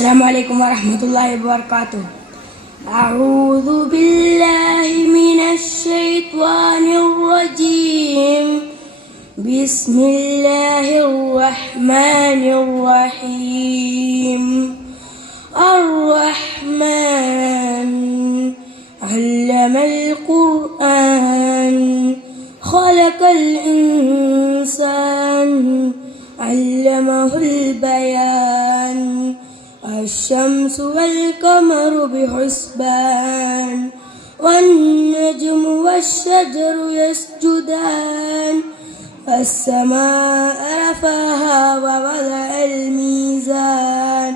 السلام عليكم ورحمة الله وبركاته. أعوذ بالله من الشيطان الرجيم. بسم الله الرحمن الرحيم. الرحمن علم القرآن خلق الإنسان علمه البيان. الشمس والقمر بحسبان والنجم والشجر يسجدان. السماء رفعها ووضع الميزان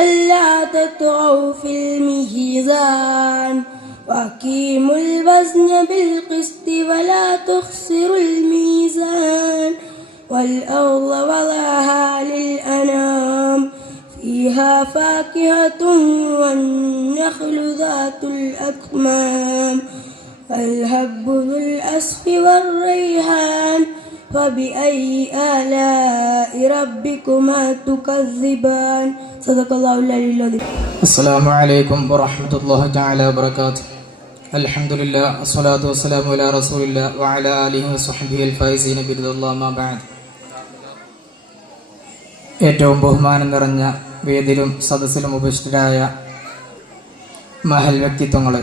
ألا تطغوا في الميزان وأقيموا الوزن بالقسط ولا تخسروا الميزان. والأرض وضعها للأنام فيها فاكهة والنخل ذات الأكمام والهب ذو العصف والريحان. فبأي آلاء ربكما تكذبان. صدق الله العلي العظيم. السلام عليكم ورحمة الله تعالى وبركاته. الحمد لله والصلاة والسلام على رسول الله وعلى آله وصحبه الفائزين برضا الله ما بعد. ഏറ്റവും ബഹുമാനം നിറഞ്ഞ വേദിയിലും സദസ്സിലും ഉപവിഷ്ടരായ മഹൽ വ്യക്തിത്വങ്ങൾ,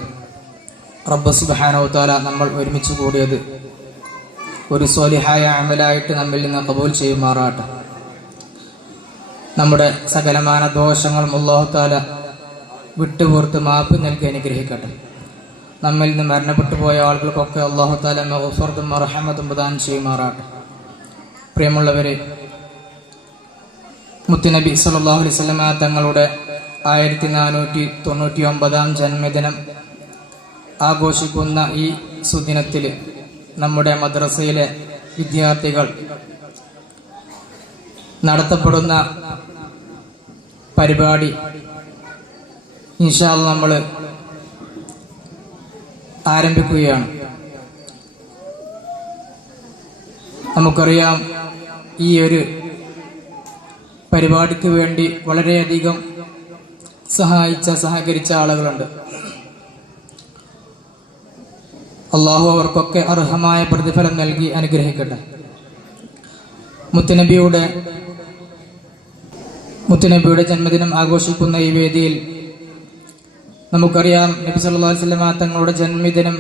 റബ്ബ് സുബ്ഹാനഹു തആല നമ്മൾ ഒരുമിച്ച് കൂടിയത് ഒരു സ്വാലിഹായ അമലായിട്ട് നമ്മിൽ നിന്ന് ഖബൂൽ ചെയ്യുമാറാട്ടെ. നമ്മുടെ സകലമാന ദോഷങ്ങളും അല്ലാഹു തആല വിട്ടുപുറത്ത് മാപ്പ് നൽകി അനുഗ്രഹിക്കട്ടെ. നമ്മിൽ നിന്ന് മരണപ്പെട്ടു പോയ ആളുകൾക്കൊക്കെ അല്ലാഹു തആല മഗ്ഫിറത്തും റഹ്മത്തും പ്രദാനം ചെയ്യുമാറാട്ടെ. പ്രിയമുള്ളവരെ, മുത്തുനബി സല്ലല്ലാഹു അലൈഹി വസല്ലമ തങ്ങളുടെ 1499 ജന്മദിനം ആഘോഷിക്കുന്ന ഈ സുദിനത്തിൽ നമ്മുടെ മദ്രസയിലെ വിദ്യാർത്ഥികൾ നടത്തപ്പെടുന്ന പരിപാടി ഇൻഷാ അല്ലാഹ് നമ്മൾ ആരംഭിക്കുകയാണ്. നമുക്കറിയാം, ഈ ഒരു പരിപാടിക്ക് വേണ്ടി വളരെയധികം സഹകരിച്ച ആളുകളുണ്ട്. അള്ളാഹു അവർക്കൊക്കെ അർഹമായ പ്രതിഫലം നൽകി അനുഗ്രഹിക്കട്ടെ. മുത്തുനബിയുടെ ജന്മദിനം ആഘോഷിക്കുന്ന ഈ വേദിയിൽ നമുക്കറിയാം, നബി സല്ലല്ലാഹു അലൈഹി വസല്ലം തങ്ങളുടെ ജന്മദിനം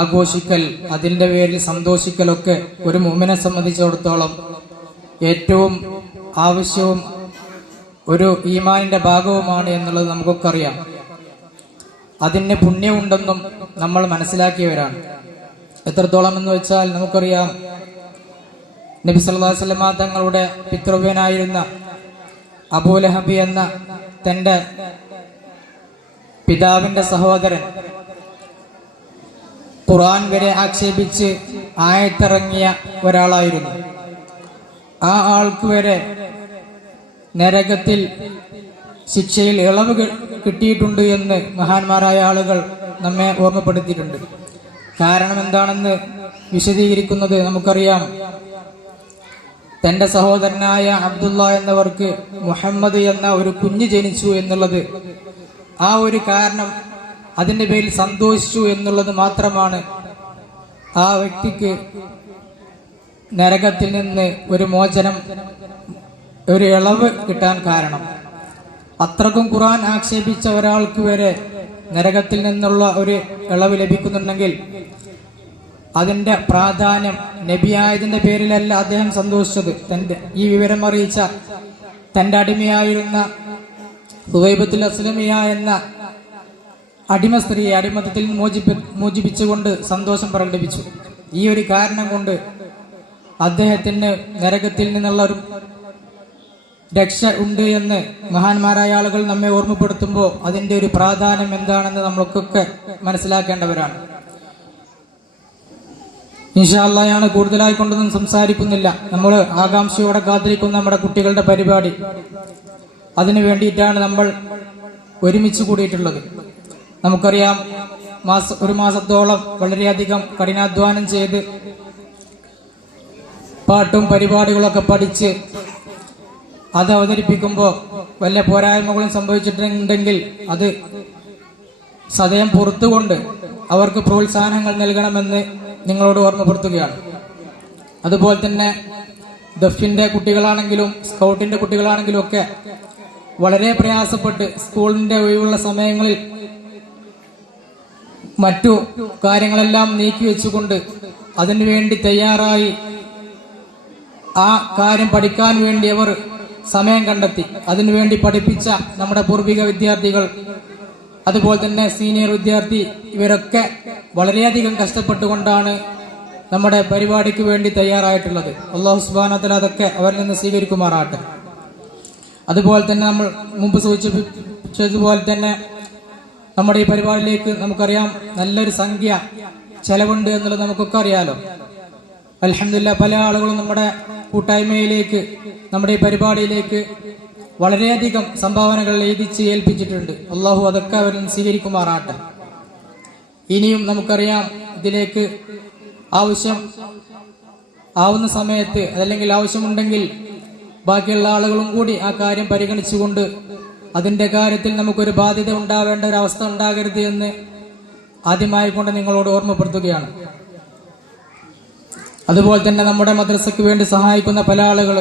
ആഘോഷിക്കൽ, അതിൻ്റെ പേരിൽ സന്തോഷിക്കലൊക്കെ ഒരു മുഅ്മിനെ സംബന്ധിച്ചിടത്തോളം ഏറ്റവും ആവശ്യവും ഒരു ഈമാനിന്റെ ഭാഗവുമാണ് എന്നുള്ളത് നമുക്കൊക്കെ അറിയാം. അതിന് പുണ്യമുണ്ടെന്നും നമ്മൾ മനസ്സിലാക്കിയവരാണ്. എത്രത്തോളം എന്ന് വെച്ചാൽ നമുക്കറിയാം, നബി സല്ലല്ലാഹു അലൈഹി വസല്ലം തങ്ങളുടെ പിതൃവ്യനായിരുന്ന അബൂലഹബ് എന്ന തന്റെ പിതാവിന്റെ സഹോദരൻ ഖുർആൻ വരെ ആക്ഷേപിച്ച് ആയത്തിറങ്ങിയ ഒരാളായിരുന്നു. ആ ആൾക്ക് വരെ നരകത്തിൽ ശിക്ഷയിൽ ഇളവ് കിട്ടിയിട്ടുണ്ട് എന്ന് മഹാന്മാരായ ആളുകൾ നമ്മെ ഓർമ്മപ്പെടുത്തിയിട്ടുണ്ട്. കാരണം എന്താണെന്ന് വിശദീകരിക്കുന്നത് നമുക്കറിയാം. തന്റെ സഹോദരനായ അബ്ദുള്ള എന്നവർക്ക് മുഹമ്മദ് എന്ന ഒരു കുഞ്ഞ് ജനിച്ചു എന്നുള്ളത്, ആ ഒരു കാരണം, അതിന്റെ പേരിൽ സന്തോഷിച്ചു എന്നുള്ളത് മാത്രമാണ് ആ വ്യക്തിക്ക് നരകത്തിൽ നിന്ന് ഒരു മോചനം, ഒരു ഇളവ് കിട്ടാൻ കാരണം. അത്രക്കും ഖുർആൻ ആക്ഷേപിച്ച ഒരാൾക്ക് വരെ നരകത്തിൽ നിന്നുള്ള ഒരു ഇളവ് ലഭിക്കുന്നുണ്ടെങ്കിൽ അതിന്റെ പ്രാധാന്യം, നബിയായതിന്റെ പേരിലല്ല അദ്ദേഹം സന്തോഷിച്ചത്. ഈ വിവരം അറിയിച്ച തന്റെ അടിമയായിരുന്ന സുവൈബത്തുൽ അസ്ലമിയ എന്ന അടിമ സ്ത്രീയെ അടിമത്തത്തിൽ മോചിപ്പിച്ചുകൊണ്ട് സന്തോഷം പ്രകടിപ്പിച്ചു. ഈ ഒരു കാരണം കൊണ്ട് അദ്ദേഹത്തിന് നരകത്തിൽ നിന്നുള്ള ഒരു രക്ഷ ഉണ്ട് എന്ന് മഹാന്മാരായ ആളുകൾ നമ്മെ ഓർമ്മപ്പെടുത്തുമ്പോൾ അതിന്റെ ഒരു പ്രാധാന്യം എന്താണെന്ന് നമ്മൾക്കൊക്കെ മനസ്സിലാക്കേണ്ടവരാണ്. ഇൻഷാ അല്ലാഹ് ഞാൻ കൂടുതലായി കൊണ്ടൊന്നും സംസാരിക്കുന്നില്ല. നമ്മൾ ആകാംക്ഷയോടെ കാത്തിരിക്കുന്ന നമ്മുടെ കുട്ടികളുടെ പരിപാടി, അതിനു വേണ്ടിയിട്ടാണ് നമ്മൾ ഒരുമിച്ച് കൂടിയിട്ടുള്ളത്. നമുക്കറിയാം, ഒരു മാസത്തോളം വളരെയധികം കഠിനാധ്വാനം ചെയ്ത് പാട്ടും പരിപാടികളൊക്കെ പഠിച്ച് അത് അവതരിപ്പിക്കുമ്പോൾ വല്ല പോരായ്മകളും സംഭവിച്ചിട്ടുണ്ടെങ്കിൽ അത് സദയം പുറത്തുകൊണ്ട് അവർക്ക് പ്രോത്സാഹനങ്ങൾ നൽകണമെന്ന് നിങ്ങളോട് ഓർമ്മപ്പെടുത്തുകയാണ്. അതുപോലെ തന്നെ ദഫിന്റെ കുട്ടികളാണെങ്കിലും സ്കൗട്ടിന്റെ കുട്ടികളാണെങ്കിലും ഒക്കെ വളരെ പ്രയാസപ്പെട്ട് സ്കൂളിന്റെ ഒഴിവുള്ള സമയങ്ങളിൽ മറ്റു കാര്യങ്ങളെല്ലാം നീക്കി വെച്ചുകൊണ്ട് അതിനുവേണ്ടി തയ്യാറായി ആ കാര്യം പഠിക്കാൻ വേണ്ടി അവർ സമയം കണ്ടെത്തി അതിനുവേണ്ടി പഠിപ്പിച്ച നമ്മുടെ പൂർവിക വിദ്യാർത്ഥികൾ, അതുപോലെ തന്നെ സീനിയർ വിദ്യാർത്ഥി, ഇവരൊക്കെ വളരെയധികം കഷ്ടപ്പെട്ടുകൊണ്ടാണ് നമ്മുടെ പരിപാടിക്ക് വേണ്ടി തയ്യാറായിട്ടുള്ളത്. അല്ലാഹു സുബ്ഹാനഹു വ തആല അതൊക്കെ അവരിൽ നിന്ന് സ്വീകരിക്കുമാറാട്ടെ. അതുപോലെ തന്നെ നമ്മൾ മുമ്പ് സൂചിപ്പിച്ചതുപോലെ തന്നെ നമ്മുടെ ഈ പരിപാടിയിലേക്ക് നമുക്കറിയാം നല്ലൊരു സംഖ്യ ചെലവുണ്ട് എന്നുള്ളത് നമുക്കൊക്കെ അറിയാലോ. അൽഹംദുലില്ലാഹ് പല ആളുകളും നമ്മുടെ കൂട്ടായ്മയിലേക്ക്, നമ്മുടെ ഈ പരിപാടിയിലേക്ക് വളരെയധികം സംഭാവനകൾ എഴുതിച്ച് ഏൽപ്പിച്ചിട്ടുണ്ട്. അള്ളാഹു അതൊക്കെ അവരിൽ സ്വീകരിക്കുമാറാട്ടെ. ഇനിയും നമുക്കറിയാം ഇതിലേക്ക് ആവുന്ന സമയത്ത് അതല്ലെങ്കിൽ ആവശ്യമുണ്ടെങ്കിൽ ബാക്കിയുള്ള ആളുകളും കൂടി ആ കാര്യം പരിഗണിച്ചുകൊണ്ട് അതിന്റെ കാര്യത്തിൽ നമുക്കൊരു ബാധ്യത ഉണ്ടാവേണ്ട ഒരു അവസ്ഥ ഉണ്ടാകരുത് എന്ന് ആദ്യമായി കൊണ്ട് നിങ്ങളോട് ഓർമ്മപ്പെടുത്തുകയാണ്. അതുപോലെ തന്നെ നമ്മുടെ മദ്രസയ്ക്ക് വേണ്ടി സഹായിക്കുന്ന പല ആളുകൾ,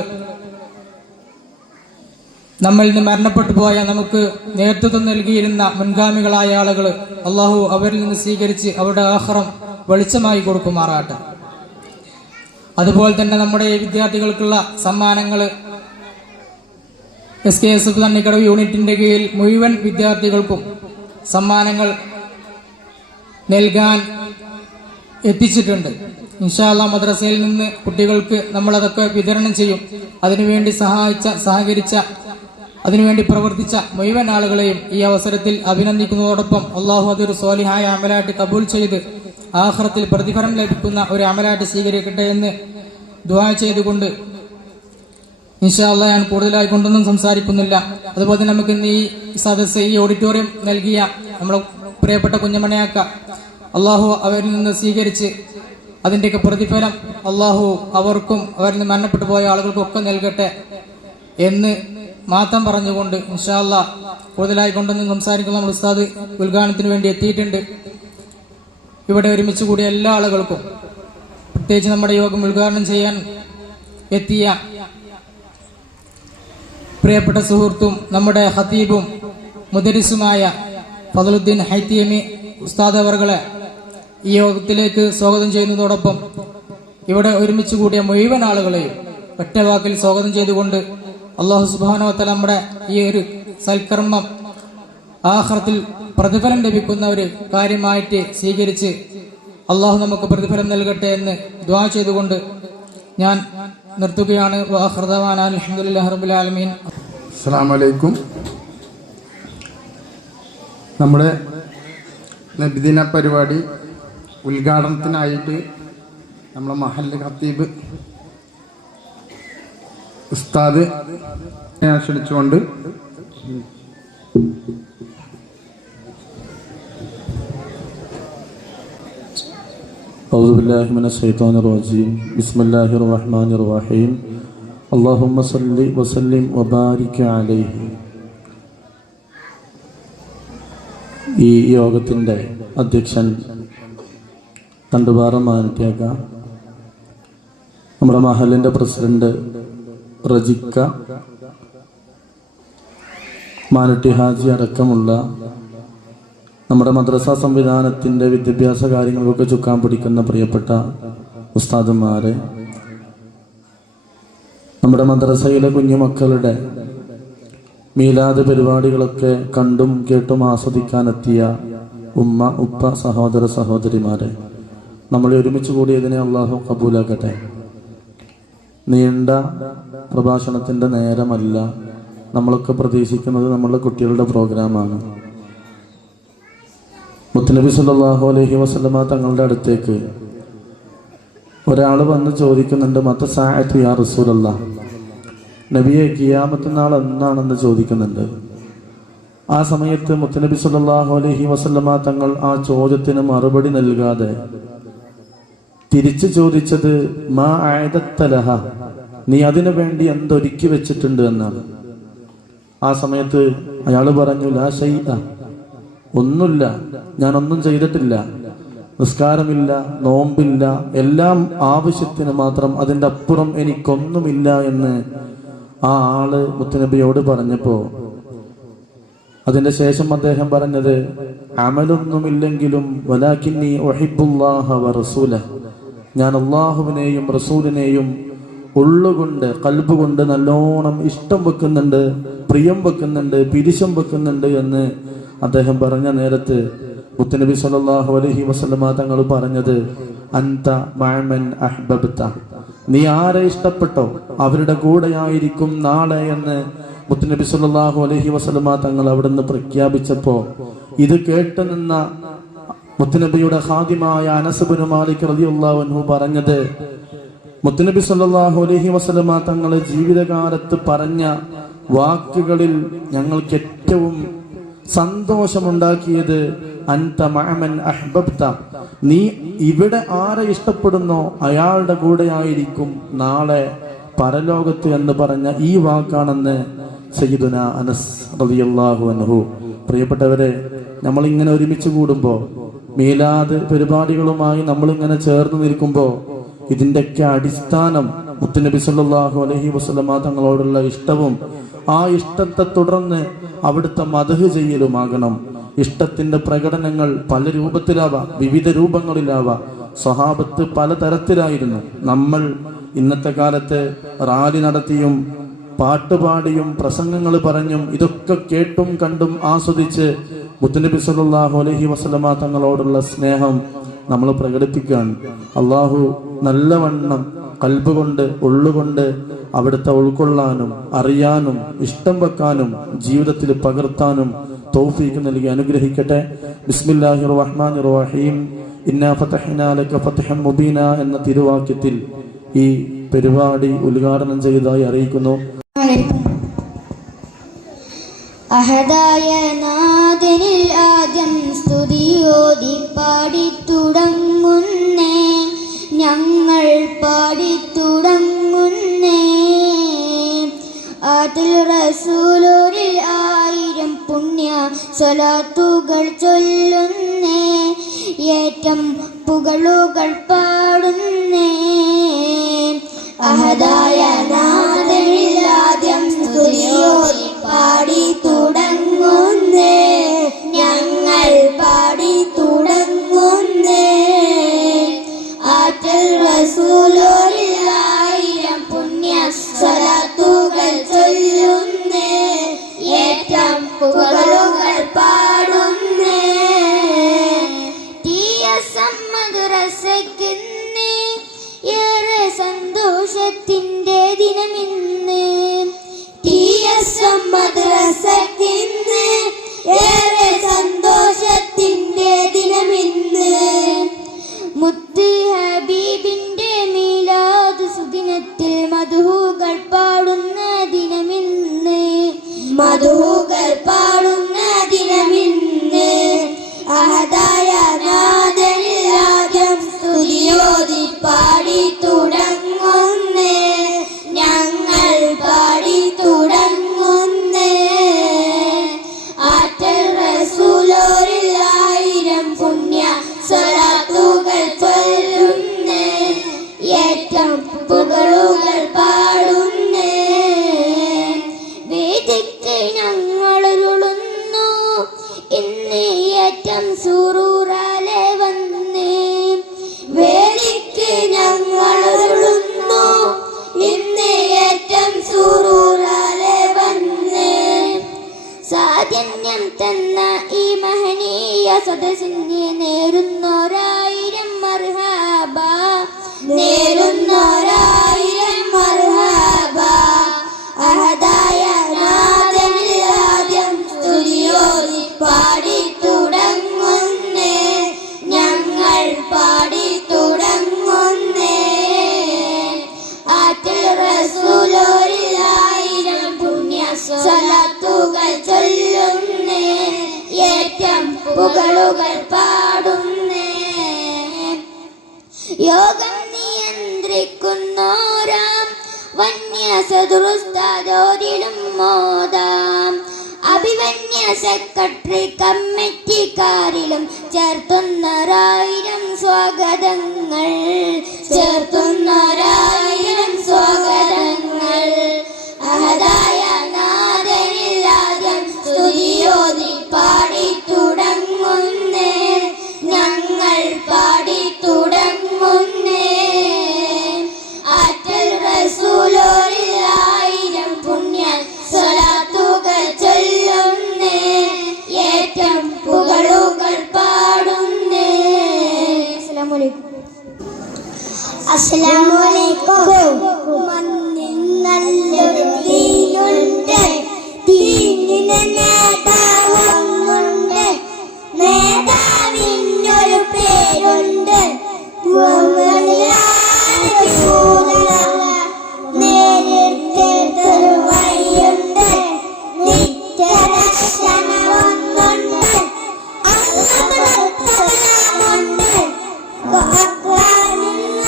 നമ്മളിൽ നിന്ന് മരണപ്പെട്ടു പോയ നമുക്ക് നേതൃത്വം നൽകിയിരുന്ന മുൻഗാമികളായ ആളുകൾ, അള്ളാഹു അവരിൽ നിന്ന് സ്വീകരിച്ച് അവരുടെ ആഖിറം വെളിച്ചമായി കൊടുക്കുമാറാട്ടെ. അതുപോലെ തന്നെ നമ്മുടെ വിദ്യാർത്ഥികൾക്കുള്ള സമ്മാനങ്ങൾ SKSF തണ്ണിക്കടവ് യൂണിറ്റിന്റെ കീഴിൽ മുഴുവൻ വിദ്യാർത്ഥികൾക്കും സമ്മാനങ്ങൾ നൽകാൻ എത്തിച്ചിട്ടുണ്ട്. ഇൻഷാ അല്ലാഹ് മദ്രസയിൽ നിന്ന് കുട്ടികൾക്ക് നമ്മളതൊക്കെ വിതരണം ചെയ്യും. അതിനുവേണ്ടി സഹകരിച്ച അതിനുവേണ്ടി പ്രവർത്തിച്ച മുഴുവൻ ആളുകളെയും ഈ അവസരത്തിൽ അഭിനന്ദിക്കുന്നതോടൊപ്പം അള്ളാഹു അതൊരു സ്വാലിഹായ അമലായിട്ട് കബൂൽ ചെയ്ത് ആഖിറത്തിൽ പ്രതിഫലം ലഭിക്കുന്ന ഒരു അമലായിട്ട് സ്വീകരിക്കട്ടെ എന്ന് ദുആ ചെയ്തുകൊണ്ട് ഇൻഷാ അല്ലാഹ് ഞാൻ കൂടുതലായി കൊണ്ടൊന്നും സംസാരിക്കുന്നില്ല. അതുപോലെ തന്നെ നമുക്ക് ഇന്ന് ഈ സദസ്സ്, ഈ ഓഡിറ്റോറിയം നൽകിയ നമ്മളെ പ്രിയപ്പെട്ട കുഞ്ഞമണിയാക്ക, അള്ളാഹു അവരിൽ നിന്ന് സ്വീകരിച്ച് അതിൻ്റെയൊക്കെ പ്രതിഫലം അള്ളാഹു അവർക്കും അവരിൽ നിന്ന് മരണപ്പെട്ടു പോയ ആളുകൾക്കൊക്കെ നൽകട്ടെ എന്ന് മാത്രം പറഞ്ഞുകൊണ്ട് ഇൻഷാ അല്ലാഹ് കൂടുതലായി കൊണ്ടൊന്നും സംസാരിക്കുന്ന നമ്മൾ ഉസ്താദ് ഉദ്ഘാടനത്തിന് വേണ്ടി എത്തിയിട്ടുണ്ട്. ഇവിടെ ഒരുമിച്ച് കൂടിയ എല്ലാ ആളുകൾക്കും, പ്രത്യേകിച്ച് നമ്മുടെ യോഗം ഉദ്ഘാടനം ചെയ്യാൻ എത്തിയ പ്രിയപ്പെട്ട സുഹൃത്തും നമ്മുടെ ഖതീബും മുദരിസുമായ ഫദലുദ്ദീൻ ഹൈത്തിയമി ഉസ്താദ് അവർകളെ ഈ യോഗത്തിലേക്ക് സ്വാഗതം ചെയ്യുന്നതോടൊപ്പം ഇവിടെ ഒരുമിച്ച് കൂടിയ മുഴുവൻ ആളുകളെയും ഒറ്റ വാക്കിൽ സ്വാഗതം ചെയ്തുകൊണ്ട് അല്ലാഹു സുബ്ഹാനഹു വ തആല നമ്മുടെ ഈ ഒരു സൽക്കർമ്മം ആഖിറത്തിൽ പ്രതിഫലം ലഭിക്കുന്ന ഒരു കാര്യമായിട്ട് സ്വീകരിച്ച് അള്ളാഹു നമുക്ക് പ്രതിഫലം നൽകട്ടെ എന്ന് ദുആ ചെയ്തുകൊണ്ട് ഞാൻ നിർത്തുകയാണ്. വആഖിറു ദഅവാനാ അൽഹംദുലില്ലാഹി റബ്ബിൽ ആലമീൻ. അസ്സലാമു അലൈക്കും. നമ്മുടെ നബിദിന പരിപാടി ഉദ്ഘാടനത്തിനായിട്ട് നമ്മളെ മഹല്ല് ഖത്തീബ് ഉസ്താദ് ക്ഷണിച്ചുകൊണ്ട് أعوذ بالله من الشيطان الرجيم بسم الله الرحمن الرحيم اللهم صل وسلم وبارك عليه. ഈ യോഗത്തിൻ്റെ അധ്യക്ഷൻ തണ്ടുപാറ മാനട്ടിയാക്ക, നമ്മുടെ മഹലിൻ്റെ പ്രസിഡന്റ് റജിക്ക, മാനട്ടി ഹാജി അടക്കമുള്ള നമ്മുടെ മദ്രസ സംവിധാനത്തിൻ്റെ വിദ്യാഭ്യാസ കാര്യങ്ങൾക്കൊക്കെ ചുക്കാൻ പിടിക്കുന്ന പ്രിയപ്പെട്ട ഉസ്താദുമാരെ, നമ്മുടെ മദ്രസയിലെ കുഞ്ഞുമക്കളുടെ മീലാദ് പരിപാടികളൊക്കെ കണ്ടും കേട്ടും ആസ്വദിക്കാനെത്തിയ ഉമ്മ, ഉപ്പ, സഹോദര സഹോദരിമാരെ, നമ്മളെ ഒരുമിച്ച് കൂടിയതിനെ അള്ളാഹു കബൂലാക്കട്ടെ. നീണ്ട പ്രഭാഷണത്തിൻ്റെ നേരമല്ല, നമ്മളൊക്കെ പ്രതീക്ഷിക്കുന്നത് നമ്മളുടെ കുട്ടികളുടെ പ്രോഗ്രാമാണ്. മുത്തുനബി സല്ലല്ലാഹു അലൈഹി വസല്ലമ തങ്ങളുടെ അടുത്തേക്ക് ഒരാൾ വന്ന് ചോദിക്കുന്നുണ്ട്, മത്ത സാഅത്ത് യാ റസൂലല്ലാഹ്, നബിയെ ഖിയാമത്ത് നാൾ എന്നാണെന്ന് ചോദിക്കുന്നുണ്ട്. ആ സമയത്ത് മുത്തുനബി സല്ലല്ലാഹു അലൈഹി വസല്ലമ തങ്ങൾ ആ ചോദ്യത്തിന് മറുപടി നൽകാതെ തിരിച്ചു ചോദിച്ചത് മാ അഅദത്ത ലഹ, നീ അതിനു വേണ്ടി എന്തൊരുക്കി വെച്ചിട്ടുണ്ട് എന്നാണ്. ആ സമയത്ത് അയാൾ പറഞ്ഞു, ലാ ശൈഅ, ഒന്നുമില്ല, ഞാനൊന്നും ചെയ്തിട്ടില്ല, നിസ്കാരമില്ല, നോമ്പില്ല, എല്ലാം ആവശ്യത്തിന് മാത്രം, അതിൻ്റെ അപ്പുറം എനിക്കൊന്നുമില്ല എന്ന് ആ ആള് മുത്തുനബിയോട് പറഞ്ഞപ്പോ അതിന്റെ ശേഷം അദ്ദേഹം പറഞ്ഞത്, അമലൊന്നുമില്ലെങ്കിലും വലാകിന്നി ഉഹിബ്ബുല്ലാഹ വറസൂലഹ്, ഞാൻ അള്ളാഹുവിനെയും റസൂലിനെയും ഉള്ളുകൊണ്ട് കൽബുകൊണ്ട് നല്ലോണം ഇഷ്ടം വെക്കുന്നുണ്ട്, പ്രിയം വെക്കുന്നുണ്ട്, പിരിശം വെക്കുന്നുണ്ട് എന്ന് അദ്ദേഹം പറഞ്ഞ നേരത്ത് മുത്തുനബി സല്ലല്ലാഹു അലൈഹി വസല്ലമ തങ്ങൾ പറഞ്ഞത്, അൻത മഅമൻ അഹ്ബബ്ത, നീ ആരെ ഇഷ്ടപ്പെട്ടോ അവരുടെ കൂടെയായിരിക്കും നാളെ എന്ന് മുത്തുനബി സല്ലല്ലാഹു അലൈഹി വസല്ലമ തങ്ങൾ അവിടുന്ന് പ്രഖ്യാപിച്ചപ്പോ ഇത് കേട്ടു നിന്ന മുത്തുനബിയുടെ ഖാദിമായ അനസ് ഇബ്നു മാലിക് റളിയല്ലാഹു അൻഹു പറഞ്ഞത്, മുത്തുനബി സല്ലല്ലാഹു അലൈഹി വസല്ലമ തങ്ങളെ ജീവിതകാലത്ത് പറഞ്ഞ വാക്കുകളിൽ ഞങ്ങൾക്ക് ഏറ്റവും സന്തോഷമുണ്ടാക്കിയത് അൻത മഅമൻ അഹ്ബബ്ത, നീ ഇവിടെ ആരെ ഇഷ്ടപ്പെടുന്നോ അയാളുടെ കൂടെയായിരിക്കും നാളെ പരലോകത്ത് എന്ന് പറഞ്ഞ ഈ വാക്കാണെന്ന് സയ്യിദുന അനസ് റളിയല്ലാഹു അൻഹു. പ്രിയപ്പെട്ടവരെ, നമ്മളിങ്ങനെ ഒരുമിച്ച് കൂടുമ്പോൾ, മീലാദ് പരിപാടികളുമായി നമ്മളിങ്ങനെ ചേർന്ന് നിൽക്കുമ്പോൾ ഇതിൻ്റെയൊക്കെ അടിസ്ഥാനം മുത്തുനബി സല്ലല്ലാഹു അലൈഹി വസല്ലമ തങ്ങളോടുള്ള ഇഷ്ടവും ആ ഇഷ്ടത്തെ തുടർന്ന് അവിടുത്തെ മദ്ഹ് ചെയ്യലുമാകണം. ഇഷ്ടത്തിന്റെ പ്രകടനങ്ങൾ പല രൂപത്തിലാവാം, വിവിധ രൂപങ്ങളിലാവാം. സ്വഹാബത്ത് പലതരത്തിലായിരുന്നു. നമ്മൾ ഇന്നത്തെ കാലത്ത് റാലി നടത്തിയും പാട്ടുപാടിയും പ്രസംഗങ്ങൾ പറഞ്ഞും ഇതൊക്കെ കേട്ടും കണ്ടും ആസ്വദിച്ച് മുത്തുനബി സല്ലല്ലാഹു അലൈഹി വസല്ലമ തങ്ങളോടുള്ള സ്നേഹം നമ്മൾ പ്രകടിപ്പിക്കാൻ അള്ളാഹു നല്ലവണ്ണം കൽബ് കൊണ്ട് ഉള്ളുകൊണ്ട് അവിടുത്തെ ഉൾക്കൊള്ളാനും അറിയാനും ഇഷ്ടം വെക്കാനും ജീവിതത്തിൽ പകർത്താനും തൗഫീഖ് നൽകി അനുഗ്രഹിക്കട്ടെ. ബിസ്മില്ലാഹിർ റഹ്മാനിർ റഹീം. ഇന്നാ ഫതഹ്നാ ലക ഫതഹൻ മുബീന എന്ന തിരുവാക്യത്തിൽ ഈ പരിപാടി ഉദ്ഘാടനം ചെയ്തതായി അറിയിക്കുന്നു. അഹദായ നാഥനിൽ ആദ്യം സ്തുതിയോതി പാടിത്തുടങ്ങുന്നേ, ഞങ്ങൾ പാടിത്തുടങ്ങുന്നേ. ആദിൽ റസൂലോരിൽ 1000 പുണ്യ സ്വലാത്തുകൾ ചൊല്ലുന്നേ, ഏറ്റം പുകളുകൾ പാടുന്നേ. അഹദായ നാഥനിൽ ആദ്യം സ്തുതിയോതി പാടി തുടങ്ങുന്നേ, ഞങ്ങൾ പാടി തുടങ്ങുന്നേ. ആറ്റൽ റസൂലോരിൽ 1000 പുണ്യ സ്വലാത്തുകൾ ചൊല്ലുന്നേ, ഏറ്റം പുകളുകൾ പാടുന്നേ. മദ്രസയ്ക്കിന്ന് ഏറെ സന്തോഷത്തിന്റെ ദിനമിന്ന്, മദ്രസയ്ക്കിന്ന് ഏറെ സന്തോഷത്തിന്റെ ദിനമിന്ന്. മുത്ത് ഹബീബിന്റെ മീലാദ് സുദിനത്തിൽ മദ്ഹൂകൾ പാടുന്ന ദിനമിന്ന്, മദ്ഹൂകൾ പാടുന്ന ദിനമിന്ന്. അഹദായ നാഥനിൽ ആദ്യം സ്തുതിയോതി പാടി തുടങ്ങുന്നേ, ഞങ്ങൾ പാടി തുടങ്ങുന്നേ. ആറ്റൽ റസൂലോരിൽ 1000 പുണ്യ സ്വലാത്തുകൾ ചൊല്ലുന്നേ, ഏറ്റം പുകളുകൾ പാടുന്നേ. വേദിക്ക് ഞങ്ങളുളുന്നു ഇന്ന് ഏറ്റം സുറൂറാലെ വന്നേ, വേദിക്ക് ഞങ്ങളുളുന്നു ഇന്ന് ഏറ്റം സുറൂറാലെ വന്നേ. സാധന്യം തന്ന ഈ മഹനീയ സദസ്സിന് നേരുന്നോരായിരം മർഹബ, നേരുന്നോരായിരം മർഹബ. അഹദായ നാഥനിൽ ആദ്യം സ്തുതിയോതി പാടി തുടങ്ങുന്നേ, ഞങ്ങൾ പാടി തുടങ്ങുന്നേ. ആറ്റൽ റസൂലോരിൽ 1000 പുണ്യ സ്വലാത്തുകൾ ചൊല്ലുന്നേ, ഏറ്റം പുകളുകൾ പാടുന്നേ. യോഗം നിയന്ത്രിക്കുന്നോരാം വന്യ സദുറുസ്താദോരിലും മോദാം. അഭിമന്യ സെക്രട്ടറി കമ്മിറ്റിക്കാരിലും ചേർത്തുന്നൊരായിരം സ്വാഗതങ്ങൾ, ചേർത്തുന്നൊരായിരം സ്വാഗതങ്ങൾ. അഹദായ നാഥനിൽ ആദ്യം സ്തുതിയോതി പാടി തുടങ്ങുന്നേ, ഞങ്ങൾ പാടി തുടങ്ങുന്നേ. ആറ്റൽ റസൂലോരിൽ ആയിരം പുണ്യ സ്വലാത്തുകൾ ചൊല്ലുന്നേ, ഏറ്റം പുകളുകൾ പാടുന്നേ. അസ്സലാമു അലൈക്കും. നല്ലൊരു ദീനുണ്ട്, ദീനിന് നേതാവുണ്ട്, നേതാവിനൊരു പേരുണ്ട്. നേരിട്ടൊരു വഴിയുണ്ട്, നിത്യദർശനമൊന്നുണ്ട്, അള്ളാഹുണ്ട്,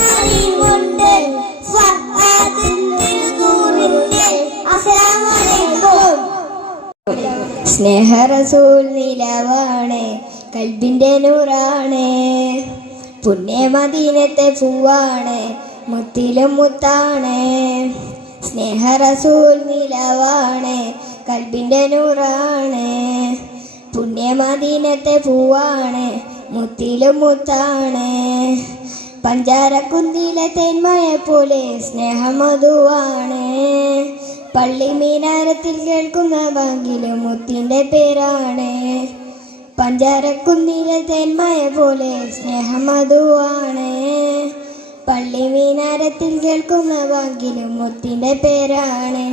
അറിവുണ്ട്, സ്നേഹ റസൂൽ നിലവാണ്, കൽബിന്റെ നൂറാണ്, പുണ്യ മദീനത്തെ പൂവാണ്, മുത്തിലും മുത്താണ്. സ്നേഹ റസൂൽ നിലവാണ്, കൽബിന്റെ നൂറാണ്, പുണ്യ മദീനത്തെ പൂവാണ്, മുത്തിലും മുത്താണ്. പഞ്ചാരക്കുന്നിലെ തേന്മയെ പോലെ സ്നേഹമധുവാണ്, പള്ളി മീനാരത്തിൽ കേൾക്കുന്ന ബാങ്കിലും മുത്തിൻ്റെ പേരാണ്. പഞ്ചാരക്കുന്നിലെ തേന്മയെ പോലെ സ്നേഹമധുവാണ്, പള്ളി മീനാരത്തിൽ കേൾക്കുന്ന ബാങ്കിലും മുത്തിൻ്റെ പേരാണ്.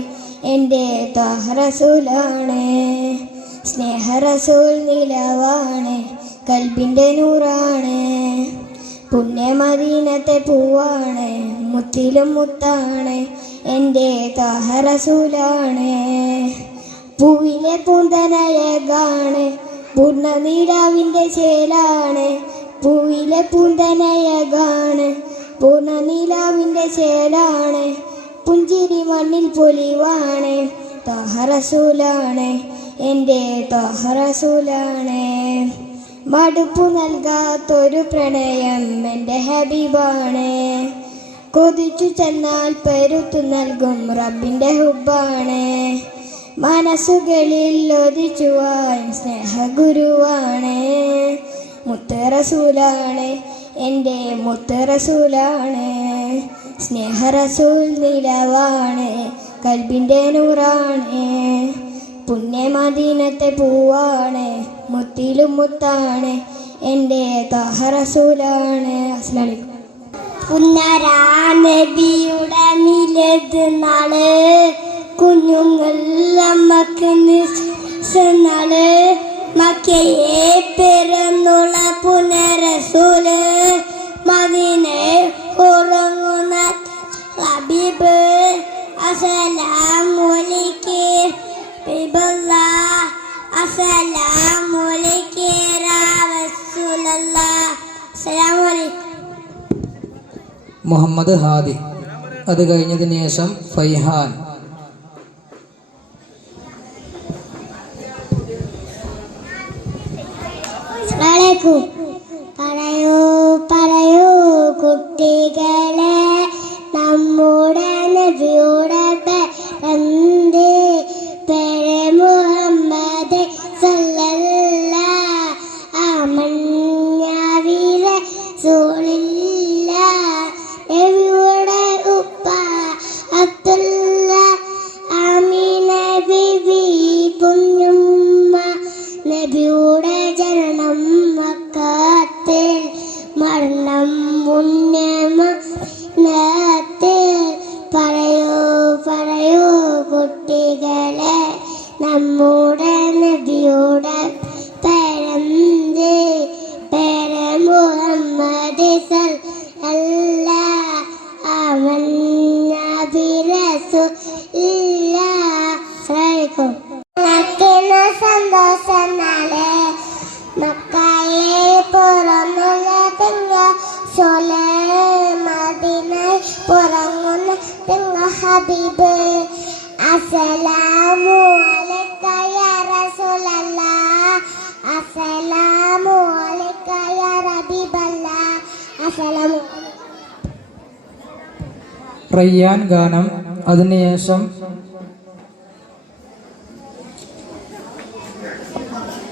എൻ്റെ ത്വാഹ റസൂലാണ്, സ്നേഹ റസൂൽ നിലവാണ്, കൽബിൻ്റെ നൂറാണ്, പുണ്യ മദീനത്തെ പൂവാണ്, മുത്തിലും മുത്താണ്. എൻ്റെ ത്വാഹ റസൂലാണ്. പൂവിലെ പൂന്തനയകാണ്, പൂർണ്ണനീലാവിൻ്റെ ചേലാണ്, പൂവിലെ പൂന്തനയകാണ്, പൂർണ്ണനീലാവിൻ്റെ ചേലാണ്, പുഞ്ചിരി മണ്ണിൽ പൊലിവാണ്. ത്വാഹ റസൂലാണ്, എൻ്റെ ത്വാഹ റസൂലാണ്. മടുപ്പു നൽകാത്തൊരു പ്രണയം എൻ്റെ ഹബീബാണ്, കൊതിച്ചു ചെന്നാൽ പെരുത്തു നൽകും റബ്ബിൻ്റെ ഹുബ്ബാണ്. മനസ്സുകളിൽ ഒതിച്ചുവാൻ സ്നേഹഗുരുവാണ്, മുത്ത് റസൂലാണ്, എൻ്റെ മുത്ത് റസൂലാണ്. സ്നേഹ റസൂൽ നിലവാണ്, കൽബിൻ്റെ നൂറാണ്, പുണ്യ മദീനത്തെ പൂവാണ്, മുത്തിലും മുത്താണ്. എൻ്റെ ത്വാഹ റസൂലാണ്. അസ്സലാമു അലൈക്കും. പുന്നരാ നബിയുടെ മിലദ് നാള്, കുഞ്ഞുങ്ങൾ അമ്മക്ക് നാള്, മക്കയെ പിറന്നുള്ള പുനരസൂല്, മദീനെ ഉറങ്ങുന്ന ഹബീബ്. അസ്സലാമു അലൈക്കും ഹബീബല്ലാഹ്, അസ്സലാമു അലൈക്കും യാ റസൂലല്ലാഹ്. അസ്സലാമു അലൈക്കും. മുഹമ്മദ് ഹാദി, അത് കഴിഞ്ഞതിന് ശേഷം ഫൈഹാൻ. പറയൂ പറയൂ കുട്ടികളെ, നമ്മുടെ നബിയുടെ പേരെന്ത്? പേര് മുഹമ്മദ് സല്ലല്ലാഹ് അമഞ്ഞ റസൂലില്ല. നബിയുടെ ഉപ്പ അബ്ദുല്ല, ആമിന ബിബി കുഞ്ഞുമ്മ. നബിയുടെ ജനനം മക്കത്തിൽ, മരണം പുണ്യമത്തിൽ. പറയൂ പറയൂ കുട്ടികളെ, നമ്മുടെ നബിയുടെ പേരെന്ത്? പേര് മുഹമ്മദ് സല്ലല്ലാഹ് അമന്ന ബിറസൂലില്ലാഹ്. സന്തോഷം നാളെ മക്കയെ പുറമുള്ള തിങ്ക സോലെ മദീന പുറങ്ങുന്ന തിങ്ക ഹബീബ്. അസ്സലാമു അലൈക യാ റസൂലല്ലാഹ് അസ്സലാമു അലൈക യാ ഹബീബല്ലാഹ് അസ്സലാമു റയ്യാൻ ഗാനം, അതിനുശേഷം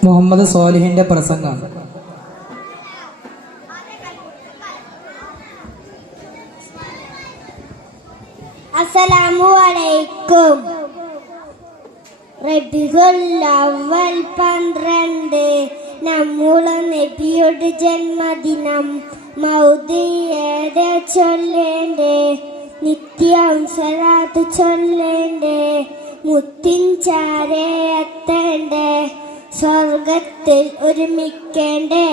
മുഹമ്മദ് സ്വാലിഹിന്റെ പ്രസംഗം. അസ്സലാമു അലൈക്കും. റബീഉൽ അവ്വൽ 12 നമ്മുടെ നബിയുടെ ജന്മദിനം. മൗദിയേടെ ചൊല്ലേണ്ടേ, നിത്യം സ്വലാത്ത് ചൊല്ലേണ്ടേ, മുത്തിൻ ചാരെ എത്തേണ്ടേ, സ്വർഗത്തിൽ ഒരുമിക്കേണ്ടേ.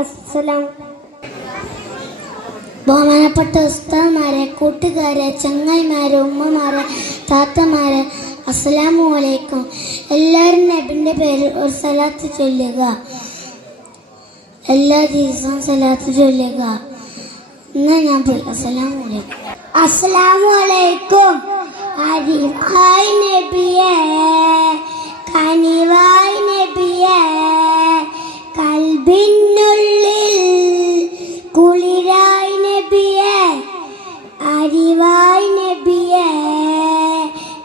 അസ്സലാം. ബഹുമാനപ്പെട്ട ഉസ്താദ്മാരെ, കൂട്ടുകാരെ, ചങ്ങായിമാരെ, ഉമ്മമാരെ, താത്തമാരെ, അസ്സലാമു അലൈക്കും. എല്ലാവരും നബിൻ്റെ പേരിൽ ഒരു സലാത്ത് ചൊല്ലുക. എല്ലാ ദിവസവും സലാത്ത് ചൊല്ലുക. എന്നാ ഞാൻ പോയി. അസ്സലാമു അലൈക്കും. അസ്സലാമു അലൈക്കും. അരിവായ് നബിയേ, കനിവായ് നബിയേ, കൽബിനുള്ളിൽ കുളിരായ് നബിയേ, അരിവായ് നബിയേ,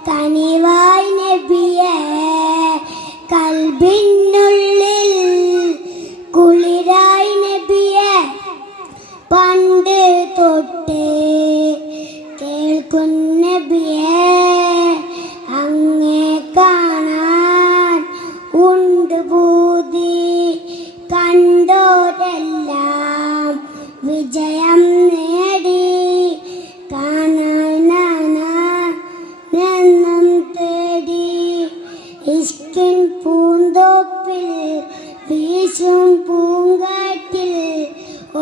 കനിവായ് നബിയേ, കൽബിനുള്ളിൽ കുളിരായ് നബിയേ. പണ്ട് തൊട്ടേ കേൾക്കും നബിയേ, അങ്ങേ കാണാൻ ഉണ്ട് പൂതി, കണ്ടോരെല്ലാം വിജയം നേടി, കാണാനെന്നും തേടി. ഇഷ്കിൻ പൂന്തോപ്പിൽ വീശും പൂങ്കാറ്റിൽ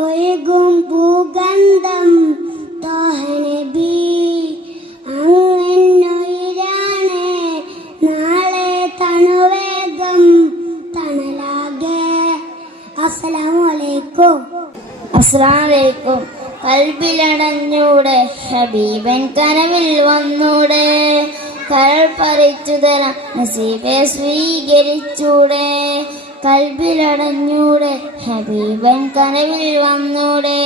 ഒഴുകും പൂഗന്ധം തോഹനബി. അങ്ങുയിരാണ് നാളെ തണുവേഗം തണലാകെ. അസ്സലാമു അലൈക്കും. അസ്സലാമലൈക്കും. കൽബിലടഞ്ഞൂടെ ഹബീബൻ കനവിൽ വന്നൂടെ, കരൾ പറിച്ചു തരാം നസീബെ സ്വീകരിച്ചൂടെ. കൽബിലടഞ്ഞൂടെ ഹബീബൻ കനവിൽ വന്നൂടെ,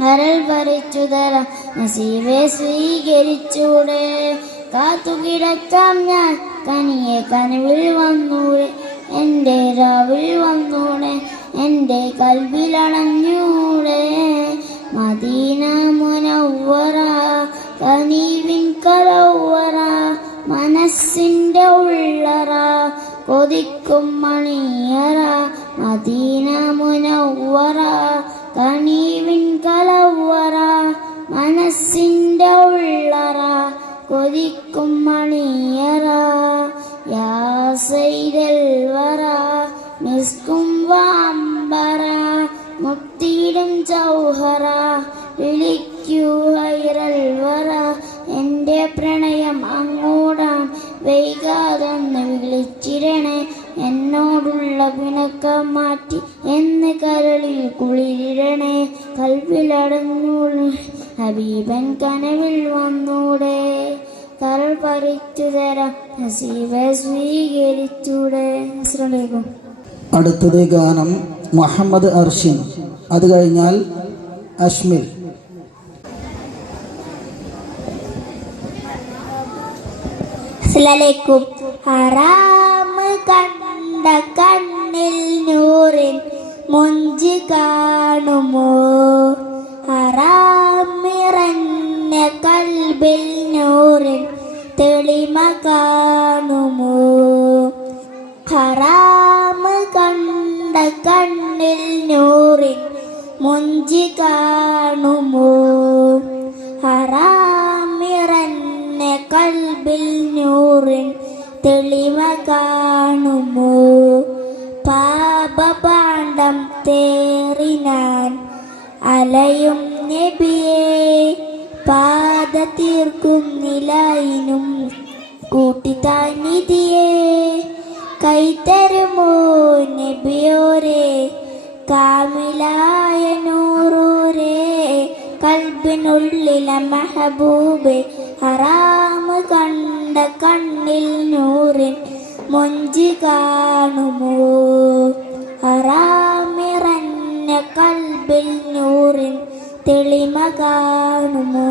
കരൾ പറിച്ചു തരാം നസീബെ സ്വീകരിച്ചൂടെ. കാത്തുകിടക്കാം ഞാൻ കനിയെ കനവിൽ വന്നൂടെ, എൻ്റെ രാവിൽ വന്നൂടെ, എൻ്റെ കൽബിലടഞ്ഞൂടെ. മദീന മുനവ്വറ കനീവിൻ കലവ്വറ, മനസ്സിൻ്റെ ഉള്ളറ കൊതിക്കും മണിയറ. മദീന മുനവ്വറ കനീവിൻ കലവ്വറ, മനസ്സിൻ്റെ ഉള്ളറ കൊതിക്കും മണിയറ. യാ സയ്യിദൽ വറ മിസ്കും വാമ്പറ, മുക്തിയിടും ജൗഹറ വിളിക്കൂ ഹൈറൽ വറ. എൻ്റെ പ്രണയം അങ്ങോടാൻ വൈകാതൊന്ന് വിളിച്ചിരണേ, എന്നോടുള്ള പിണക്കം മാറ്റി എന്ന് കരളിൽ കുളിരിടണേ. കൽബിലടഞ്ഞൂടെ ഹബീബൻ കനവിൽ വന്നൂടെ, കരൾ പറിച്ചു തരാം നസീബെ സ്വീകരിച്ചൂടെ. അസ്സലാമു. അടുത്തത് ഗാനം മുഹമ്മദ് അർഷിൻ, അത് കഴിഞ്ഞാൽ അഷ്മിൽ. അസ്സലാമലൈക്കും. ഹറാം കണ്ട കണ്ണിൽ നൂറിൻ മൊഞ്ച് കാണുമോ, ഹറാം നിറഞ്ഞ കൽബിൽ നൂറിൻ തെളിമ കാണുമോ. ഹറാം കണ്ട കണ്ണിൽ നൂറിൻ മൊഞ്ച് കാണുമോ, ഹറാം നിറഞ്ഞ കൽബിൽ നൂറിൻ തെളിമ കാണുമോ. പാപപാണ്ഡം തേറിനാൻ അലയും നബിയേ, പാത തീർക്കും നിലായിനും കൂട്ടിത്താനിധിയേ. കൈതരുമോ നബിയോരേ, കാമിലായ നൂറോരേ, കൽബിനുള്ളിലെ മെഹബൂബേ, ഹറാം കണ്ട കണ്ട കണ്ണിൽ നൂറിൻ മൊഞ്ചി കാണുമോ ഹറാമിറഞ്ഞ കൽബിൽ നൂറിൻ തെളിമ കാണുമോ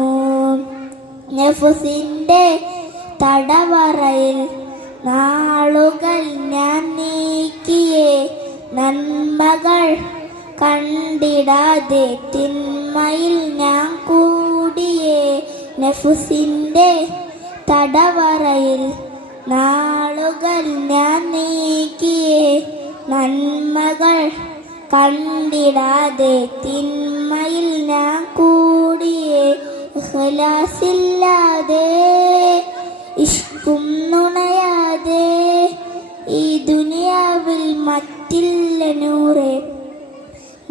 നഫ്സിന്റെ തടവറയിൽ നാളുകൾ ഞാൻ നീക്കിയേ നന്മകൾ കണ്ടിടാതെ തിന്മയിൽ ഞാൻ കൂടിയേ നഫ്സിന്റെ തടവറയിൽ നാളുകൾ ഞാൻ നീക്കിയേ നന്മകൾ കണ്ടിടാതെ തിന്മയിൽ ഞാൻ കൂടിയേ ഇഖ്ലാസില്ലാതെ ഇഷ്കും നുണയാതെ ഈ ദുനിയാവിൽ മറ്റില്ല നൂറേ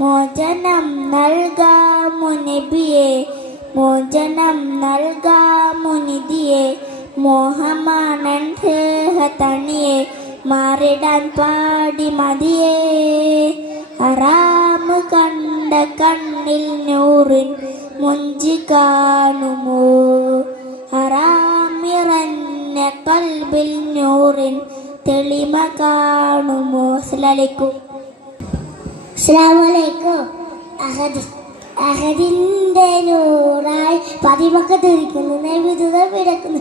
മോചനം നൽകാമോ നബിയെ മോചനം നൽകാമോ നിധിയെ മോഹമാനൻ തണിയെ മാറിടാൻ പാടി മതിയേ ഹറാമ് കണ്ട കണ്ണിൽ നൂറിൻ മുഞ്ചി കാണുമോ ഹറാമിറഞ്ഞ കൽബിൽ നൂറിൻ തെളിമ കാണുമോ അസ്സലാമലൈക്കും അസ്സലാമലൈക്കും അഹദിന്റെ നൂറായി പതിമൊക്കെ തിരിക്കുന്നു നബിതുക പിടക്കുന്നു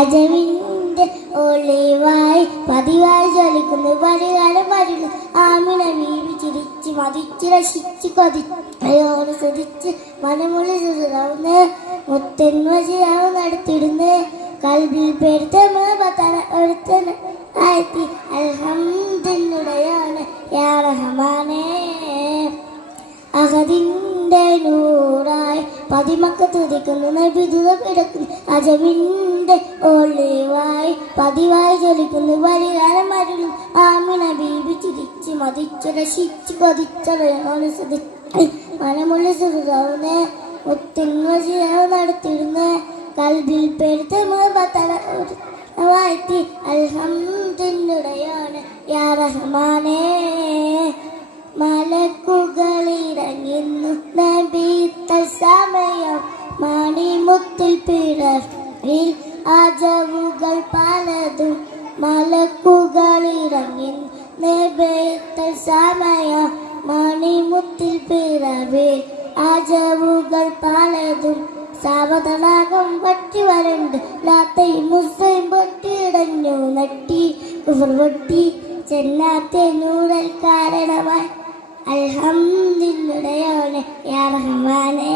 അജവിന്റെ ഒളിവായി പതിവായി ജ്വലിക്കുന്നു പരികാലം വരുന്നു ആമിന ബീവി ചിരിച്ച് മതിച്ച് രസിച്ച് കൊതിയോട് സ്തുതിച്ച് മനമുള്ളി സുതാവുന്ന് മുത്തന്മജിയാവ് നടത്തിടുന്ന് കൽബിൽ പെടുത്തുന്ന ആയിരത്തി അൽഹംദുലില്ലാഹ് യാ റഹ്മാനേ അഹദിന്റെ നൂറായി പതിമക്ക തുതിക്കുന്നു നബിതുക പിടക്കുന്നു അജവിന്റെ ഒളിവായി പതിവായി ജ്വലിക്കുന്നു പരികാലം വരുന്നു ആമിന ബീബി ചിരിച്ച് മതിച്ച് രസിച്ച് കൊതിച്ചോട് സ്തുതിച്ച് മനമുള്ളി സുതാവുന്ന് മുത്തന്മജിയാവ് നടത്തിടുന്ന് കൽബിൽ പെടുത്തുവായി അൽഹംദുലില്ലാഹ് യാ റഹ്മാനേ മലക്കുകളിറങ്ങുന്നു നബി തൽസമയം മണിമുത്തിൽ പിറവിൽ അജവുകൾ പലതും മലക്കുകളിറങ്ങുന്നു നബി തൽസമയം മണിമുത്തിൽ പിറവിൽ അജവുകൾ പലതും സാവതളാകം പറ്റി വരണ്ട് ലാത്തയും മുസ്ലിം പൊട്ടിയിടഞ്ഞു നട്ടി പൊട്ടി ചെന്നാത്തെ നൂറൽ കാരണമായി അൽഹംദുലില്ലാഹ് യാ റഹ്മാനേ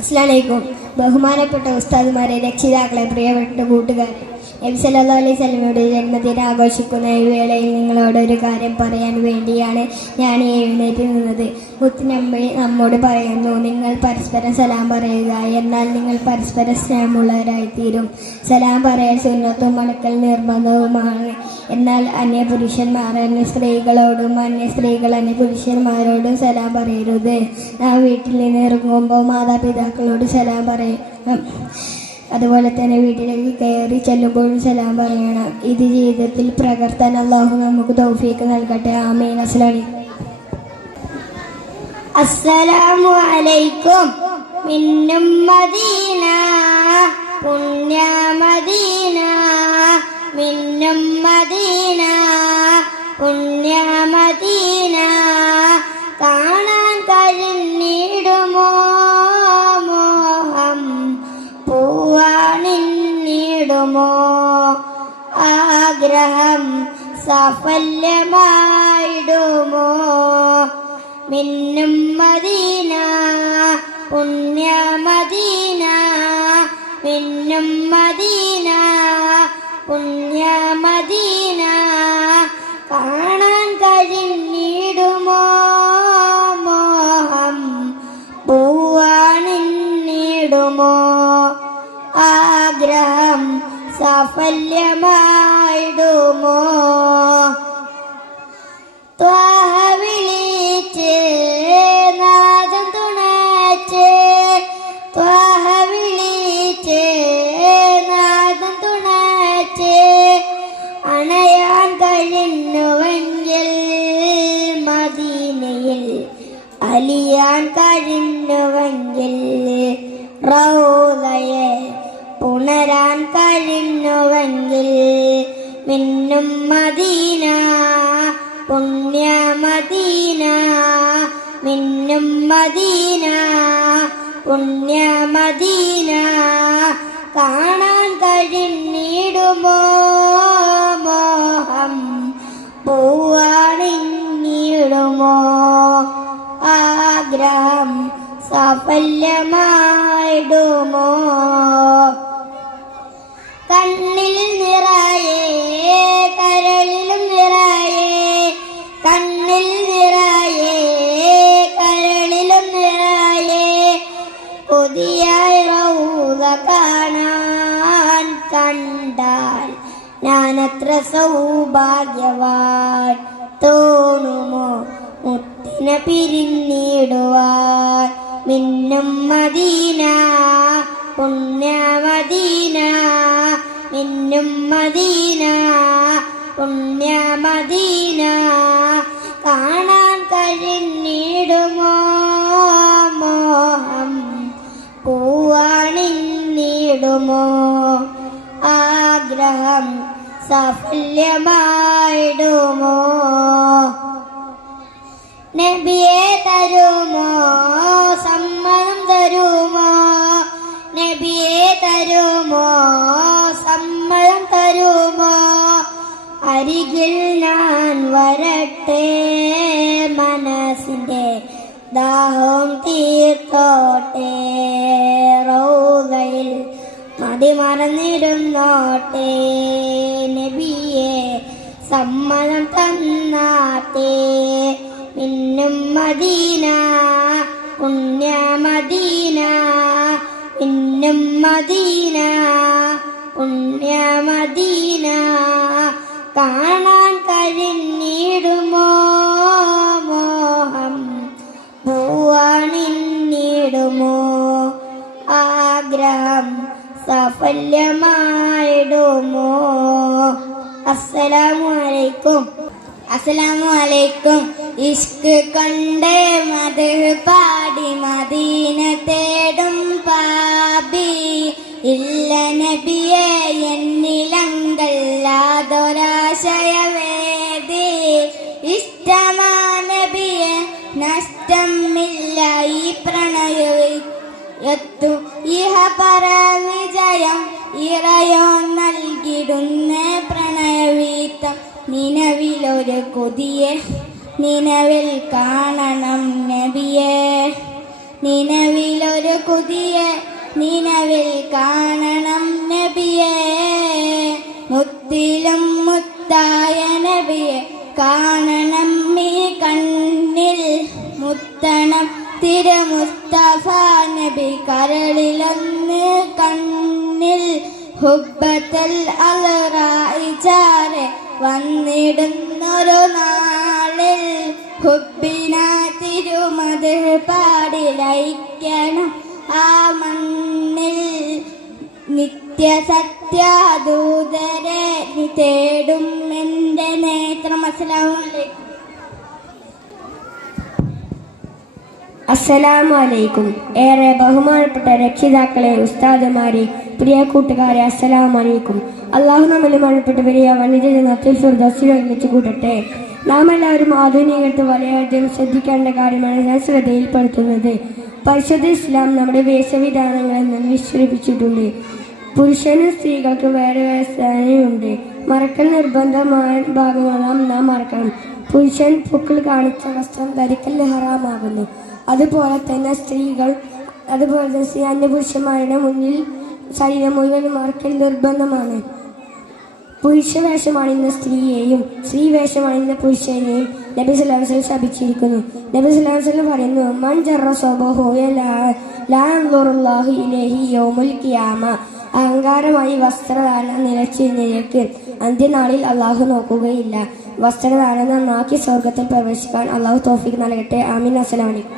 അസ്സലാമലൈക്കും ബഹുമാനപ്പെട്ട ഉസ്താദുമാരെ രക്ഷിതാക്കളെ പ്രിയപ്പെട്ട കൂട്ടുകാരെ നബി സല്ലല്ലാഹു അലൈഹി വസല്ലമയുടെ ജന്മദിനം ആഘോഷിക്കുന്ന ഈ വേളയിൽ നിങ്ങളോട് ഒരു കാര്യം പറയാൻ വേണ്ടിയാണ് ഞാൻ എഴുന്നേറ്റ് നിന്നത്. മുത്തുനബി നമ്മോട് പറയുന്നു, നിങ്ങൾ പരസ്പരം സലാം പറയുക, എന്നാൽ നിങ്ങൾ പരസ്പരം സ്നേഹമുള്ളവരായിത്തീരും. സലാം പറയൽ സുന്നത്തും മടക്കൽ നിർബന്ധവുമാണ്. എന്നാൽ അന്യപുരുഷന്മാർ അന്യ സ്ത്രീകളോടും അന്യ സ്ത്രീകൾ അന്യ പുരുഷന്മാരോടും സലാം പറയരുത്. നാം വീട്ടിൽ നിന്ന് ഇറങ്ങുമ്പോൾ മാതാപിതാക്കളോട് സലാം പറയണം. അതുപോലെ തന്നെ വീട്ടിലേക്ക് കയറി ചെല്ലുമ്പോഴും സലാം പറയണം. ഇത് ജീവിതത്തിൽ പ്രകർത്താൻ അല്ലാഹു നമുക്ക് തൗഫീഖ് നൽകട്ടെ. ആമീൻ. അസ്സലാമു അലൈക്കും. മിന്നും മദീന പുണ്യ മദീന, മിന്നും മദീന പുണ്യ മദീന, കാണാൻ കഴിഞ്ഞിടുമോ മോഹം പൂവാണിടുമോ ആഗ്രഹം സാഫല്യമായിടുമോ. മിന്നും മദീന പുണ്യ മദീന, മിന്നും മദീന പുണ്യ മദീന, കാണാൻ കഴിഞ്ഞിടുമോ മോഹം പൂവാണിടുമോ ആഗ്രഹം സാഫല്യമായിടുമോ. ത്വാഹ വിളിച്ച് നാദം തുണച്ച്, ത്വാഹ വിളിച്ച് നാദം തുണച്ച്, അണയാൻ കഴിഞ്ഞുവെങ്കിൽ മദീനയിൽ അലിയാൻ കഴിഞ്ഞുവെങ്കിൽ റൗളയെ പുണരാൻ മണ്ണിൽ മിന്നും മദീന പുണ്യ മദീന മിന്നും മദീന പുണ്യ മദീന കാണാൻ കഴിഞ്ഞിടുമോ മോഹം പൂവാണിടുമോ ആഗ്രഹം സാഫല്യമായിടുമോ കണ്ണിൽ നിറയെ കരളിലും നിറയെ കണ്ണിൽ നിറയെ കരളിലും നിറയെ പുതിയായി റൗദ കാണാൻ കണ്ടാൽ ഞാനത്ര സൗഭാഗ്യവാൻ തോന്നുമോ മുത്തിനെ പിരിഞ്ഞിടുവാൻ മിന്നും മദീന പുണ്യ മദീന മിന്നും മദീന പുണ്യ മദീന കാണാൻ കഴിഞ്ഞിടുമോ മോഹം പൂവാണിടുമോ ആഗ്രഹം സാഫല്യമായിടുമോ നബിയെ തരുമോ സമ്മതം തരുമോ നബിയെ തരുമോ സമ്മതം തരുമോ അരികിൽ ഞാൻ വരട്ടെ മനസ്സിൻ്റെ ദാഹം തീർത്തോട്ടെ റൗദയിൽ മതിമറന്നിരുന്നോട്ടെ നബിയെ സമ്മതം തന്നാട്ടെ മിന്നും മദീന പുണ്യ മദീന മിന്നും മദീന പുണ്യ മദീന കാണാൻ കഴിഞ്ഞിടുമോ മോഹം പൂവാണിടുമോ ആഗ്രഹം സാഫല്യമായിടുമോ അസ്സലാമു അലൈക്കും അസ്സലാമു അലൈക്കും ഇഷ്ക് കൊണ്ട് മദ്ഹ് പാടി മദീന തേടും പാപി ഇല്ല നബിയെ എന്നിലങ്കല്ലാതൊരാശയവേദി ഇഷ്ടമാ നബിയെ നഷ്ടമില്ല ഈ പ്രണയത്തു ഇഹ പര വിജയം ഇറയോ നൽകിടുന്ന പ്രണയവീത്തം നിലവിലൊരു കൊതിയെ നിലവിൽ കാണണം നബിയെ നിലവിലൊരു കൊതിയെ നിലവിൽ കാണണം നബിയെ മുത്തിലും മുത്തായ നബിയെ കാണണം ഈ കണ്ണിൽ മുത്തണം തിരുമുസ്തഫ നബി കരളിലൊന്ന് കണ്ണിൽ ഹുബ്ബത്തൽ അൽറായിച്ചാരെ വന്നിടുന്നൊരു നാളിൽ ഹുബിന തിരുമത് പാടി ലയിക്കണം ആ മണ്ണിൽ നിത്യസത്യാദൂതരെ തേടും എൻ്റെ നേത്രം. അസ്സലാമു അലൈക്കും. ഏറെ ബഹുമാനപ്പെട്ട രക്ഷിതാക്കളെ, ഉസ്താദുമാരെ, പ്രിയ കൂട്ടുകാരെ, അസ്സലാമു അലൈക്കും. അള്ളാഹു നമ്മിൽ മരണപ്പെട്ടവരെ വനിതയിൽ ഫിർദൗസിൽ കൂട്ടട്ടെ. നാം എല്ലാവരും ആധുനികത്ത് വളരെയധികം ശ്രദ്ധിക്കേണ്ട കാര്യമാണ് ഞാൻ ശ്രദ്ധയിൽപ്പെടുത്തുന്നത്. പരിശുദ്ധ ഇസ്ലാം നമ്മുടെ വേഷവിധാനങ്ങളിൽ നിന്ന് വിശ്രമിച്ചിട്ടുണ്ട്. പുരുഷനും സ്ത്രീകൾക്ക് വേറെ വേറെ സ്ഥാനമുണ്ട്. മറക്കൽ നിർബന്ധമായ ഭാഗങ്ങളെല്ലാം നാം മറക്കണം. പുരുഷൻ പൂക്കൾ കാണിച്ച വസ്ത്രം ധരിക്കൽ ഹറാമാകുന്നു. അതുപോലെ തന്നെ സ്ത്രീ അന്യപുരുഷന്മാരുടെ മുന്നിൽ ശരീരം മുഴുവൻ മറക്കൽ നിർബന്ധമാണ്. പുരുഷ വേഷമണിയുന്ന സ്ത്രീയെയും സ്ത്രീ വേഷമണിയുന്ന പുരുഷനെയും നബി സല്ലല്ലാഹു അലൈഹി വസല്ലം ശപിച്ചിരിക്കുന്നു. നബി സല്ലല്ലാഹു അലൈഹി വസല്ലം പറയുന്നു, മൻ ജറ സ്വബഹു ലാ യൻദുറുല്ലാഹു ഇലൈഹി യൗമുൽ ഖിയാമ. അഹങ്കാരമായി വസ്ത്രധാരണം നിലക്ക് അന്ത്യനാളിൽ അള്ളാഹു നോക്കുകയില്ല. വസ്ത്രധാരണം നന്നാക്കി സ്വർഗത്തിൽ പ്രവേശിക്കാൻ അള്ളാഹു തൗഫീഖ് നൽകട്ടെ. ആമീൻ. അസ്സലാമു അലൈക്കും.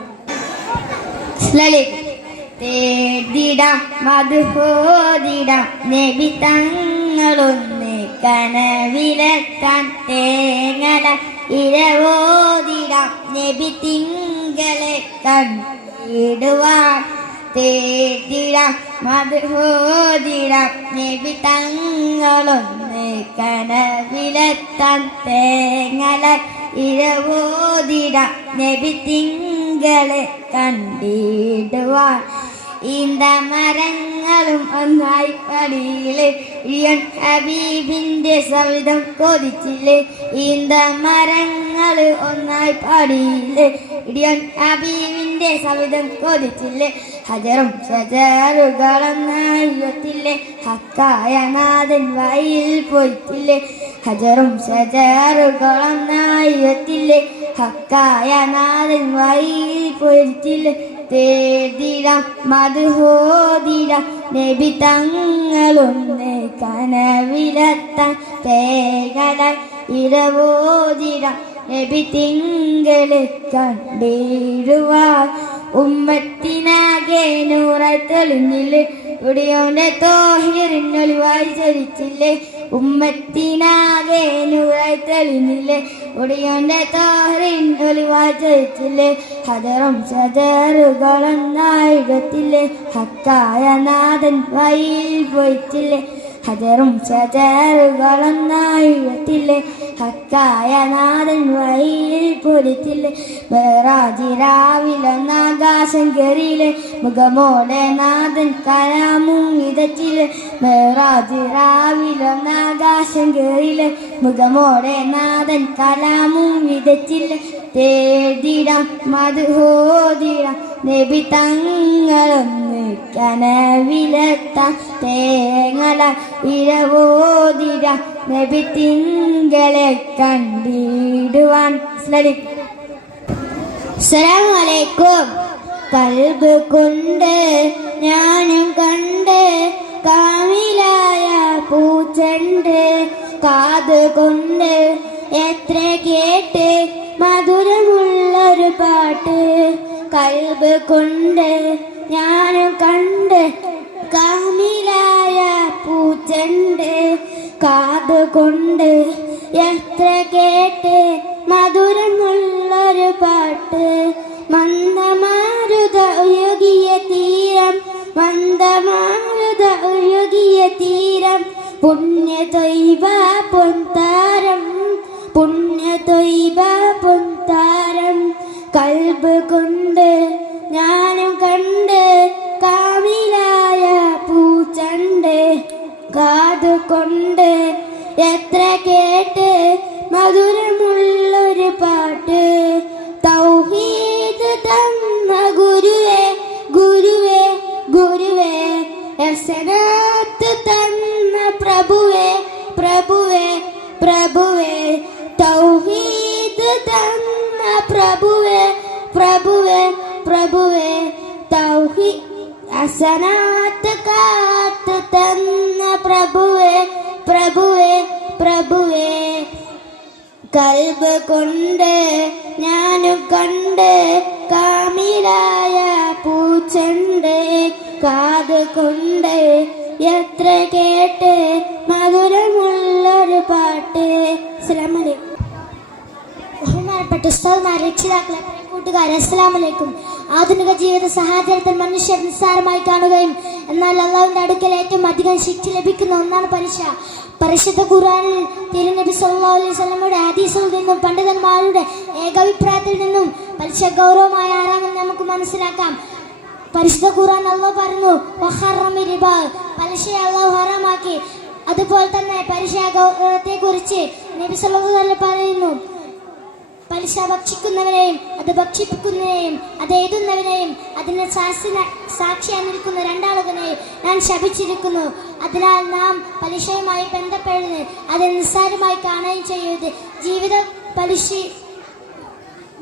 തേടിടാം മധുഹോദിടാം നബി തങ്ങളൊന്ന് കനവിലെത്താൻ തേങ്ങല ഇരവോദിടാം നബി തിങ്കളെ കണ്ടിടുവാൻ. തേടിടാം മധുഹോദിടാം നബി തങ്ങളൊന്ന് കനവിലെത്താൻ തേങ്ങല ഇരവോതിട നബി തിങ്കളെ കണ്ടിടുവാൻ ഈന്ത മരങ്ങളും ഒന്നായി പടിയിലെ ഇയൻ ഹബീബിന്റെ സവിധം കൊതിച്ചില്ലേ ഈന്ത മരങ്ങൾ ഒന്നായി പടിയിലെ ഇടിയൻ ഹബീബിന്റെ സവിധം കൊതിച്ചില്ലേ ഹജറും ഷജറുകളൊന്നായില്ലേ ഹക്കായ നാഥൻ വഴിയിൽ പോയിട്ടില്ലേ ഹജറും ഷജറുകളൊന്നായില്ലേ ഹക്കായ നാഥൻ വഴിയിൽ പോയിട്ടില്ലേ തേടിടാം മധുഹോദിടാം നബി തങ്ങളൊന്ന് കനവിലെത്താൻ തേങ്ങലായി ഇരവോദിടാം നബി തിങ്കളെ കണ്ടിടുവാൻ ഉമ്മത്തിനാകെ നൂറായി തെളിഞ്ഞില്ലേ ഉടിയോന്റെ തോഹിറിനൊളിവായി ചരിച്ചില്ലേ ഉമ്മത്തിനാകെ നൂറായി തെളിഞ്ഞില്ലേ ഉടിയോന്റെ തോഹിറിനൊളിവായി ചരിച്ചില്ലേ ഹജറും ഷജറുകളൊന്നായിടത്തില്ലേ ഹക്കായ നാഥൻ വഴിയിൽ പോയിട്ടില്ലേ ഹജറും ഷജറുകളൊന്നായിടത്തില്ലേ ഹക്കായ നാഥൻ വഴിയിൽ പൊരിച്ചില്ലേ മേറാജി രാവിലൊന്നാകാശം കയറിയില്ലേ മുഖമോടെ നാഥൻ കലാമും വിതച്ചില്ലേ മേറാജി രാവിലൊന്നാകാശം കയറിയില്ലേ മുഖമോടെ നാഥൻ കലാമും വിതച്ചില്ലേ തേടിടാം മധുഹോദിടാം നബി തങ്ങളൊന്ന് കനവിലെത്താൻ തേങ്ങല ഇരവോദിടാം നബി തിങ്കളെ കണ്ടിടുവാൻ. അസ്സലാമു അലൈക്കും. കൽബ് കൊണ്ട് ഞാനും കണ്ട് കാമിലായ പൂച്ചണ്ട് കാത് കൊണ്ട് എത്ര കേട്ട് മധുരമുള്ളൊരു പാട്ട് കൽബ് കൊണ്ട് ഞാനും കണ്ട് കാമിലായ പൂച്ചണ്ട് കാത് കൊണ്ട് എത്ര കേട്ട് മധുരമുള്ളൊരു പാട്ട് മന്ദമാരുത ഒഴുകിയ തീരം മന്ദമാരുത ഒഴുകിയ തീരം പുണ്യ തൊയ്ബ പൊൻതാരം പുണ്യ തൊയ്ബ പൊൻതാരം കൽബ് കൊണ്ട് ഞാനും കണ്ട് കാമിലായ പൂച്ചണ്ട് കാത് കൊണ്ട് എത്ര കേട്ട് മധുരമുള്ളൊരു പാട്ട് തൗഹീദ് തന്ന ഗുരുവേ ഗുരുവേ ഗുരുവേ ഹസനാത്ത് തന്ന പ്രഭുവേ പ്രഭുവേ പ്രഭുവേ തൗഹീദ് തന്ന പ്രഭുവേ പ്രഭുവേ പ്രഭുവേ തൗഹീദ് ഹസനാത്ത് കാത്ത് തന്ന പ്രഭുവേ പ്രഭുവേ പ്രഭുവേ കൽബ് കൊണ്ട് ഞാനും കണ്ട് കാമിലായ പൂച്ചണ്ട് കാത് കൊണ്ട് എത്ര കേട്ട് മധുരമുള്ളൊരു പാട്ട്. അസ്സലാമു അലൈക്കും. ബഹുമാനപ്പെട്ട ഉസ്താദുമാർ, രക്ഷിതാക്കളെ, കൂട്ടുകാരെ, അസ്സലാമു അലൈക്കും. ആധുനിക ജീവിത സാഹചര്യത്തിൽ മനുഷ്യർ നിസ്സാരമായി കാണുകയും എന്നാൽ അള്ളാഹുവിന്റെ അടുക്കൽ ഏറ്റവും അധികം ശിക്ഷ ലഭിക്കുന്ന ഒന്നാണ് പലിശ. പരിശുദ്ധ ഖുർആനിൽ തിരുനബി സല്ലല്ലാഹു അലൈഹി വസല്ലമയുടെ ഹദീസിൽ നിന്നും പണ്ഡിതന്മാരുടെ ഏകാഭിപ്രായത്തിൽ നിന്നും പലിശ ഗൗരവമായ ആരാണെന്ന് നമുക്ക് മനസ്സിലാക്കാം. പരിശുദ്ധ ഖുർആൻ അള്ളാഹു പറഞ്ഞു വഹറമി റിബ, പലിശയെ അള്ളാഹു ഹറാമാക്കി. അതുപോലെ തന്നെ പലിശ ഗൗരവത്തെ കുറിച്ച് നബി സല്ലല്ലാഹു അലൈഹി വസല്ലം പറയുന്നു, പലിശ ഭക്ഷിക്കുന്നവരെയും അത് ഭക്ഷിപ്പിക്കുന്നവരെയും അത് എഴുതുന്നവരെയും അതിന് സാക്ഷിയായി നിൽക്കുന്ന രണ്ടാളുകളെയും ഞാൻ ശപിച്ചിരിക്കുന്നു. അതിനാൽ നാം പലിശയുമായി ബന്ധപ്പെടുന്നത് അത് നിസ്സാരമായി കാണുകയും ചെയ്യരുത്. ജീവിത പലിശ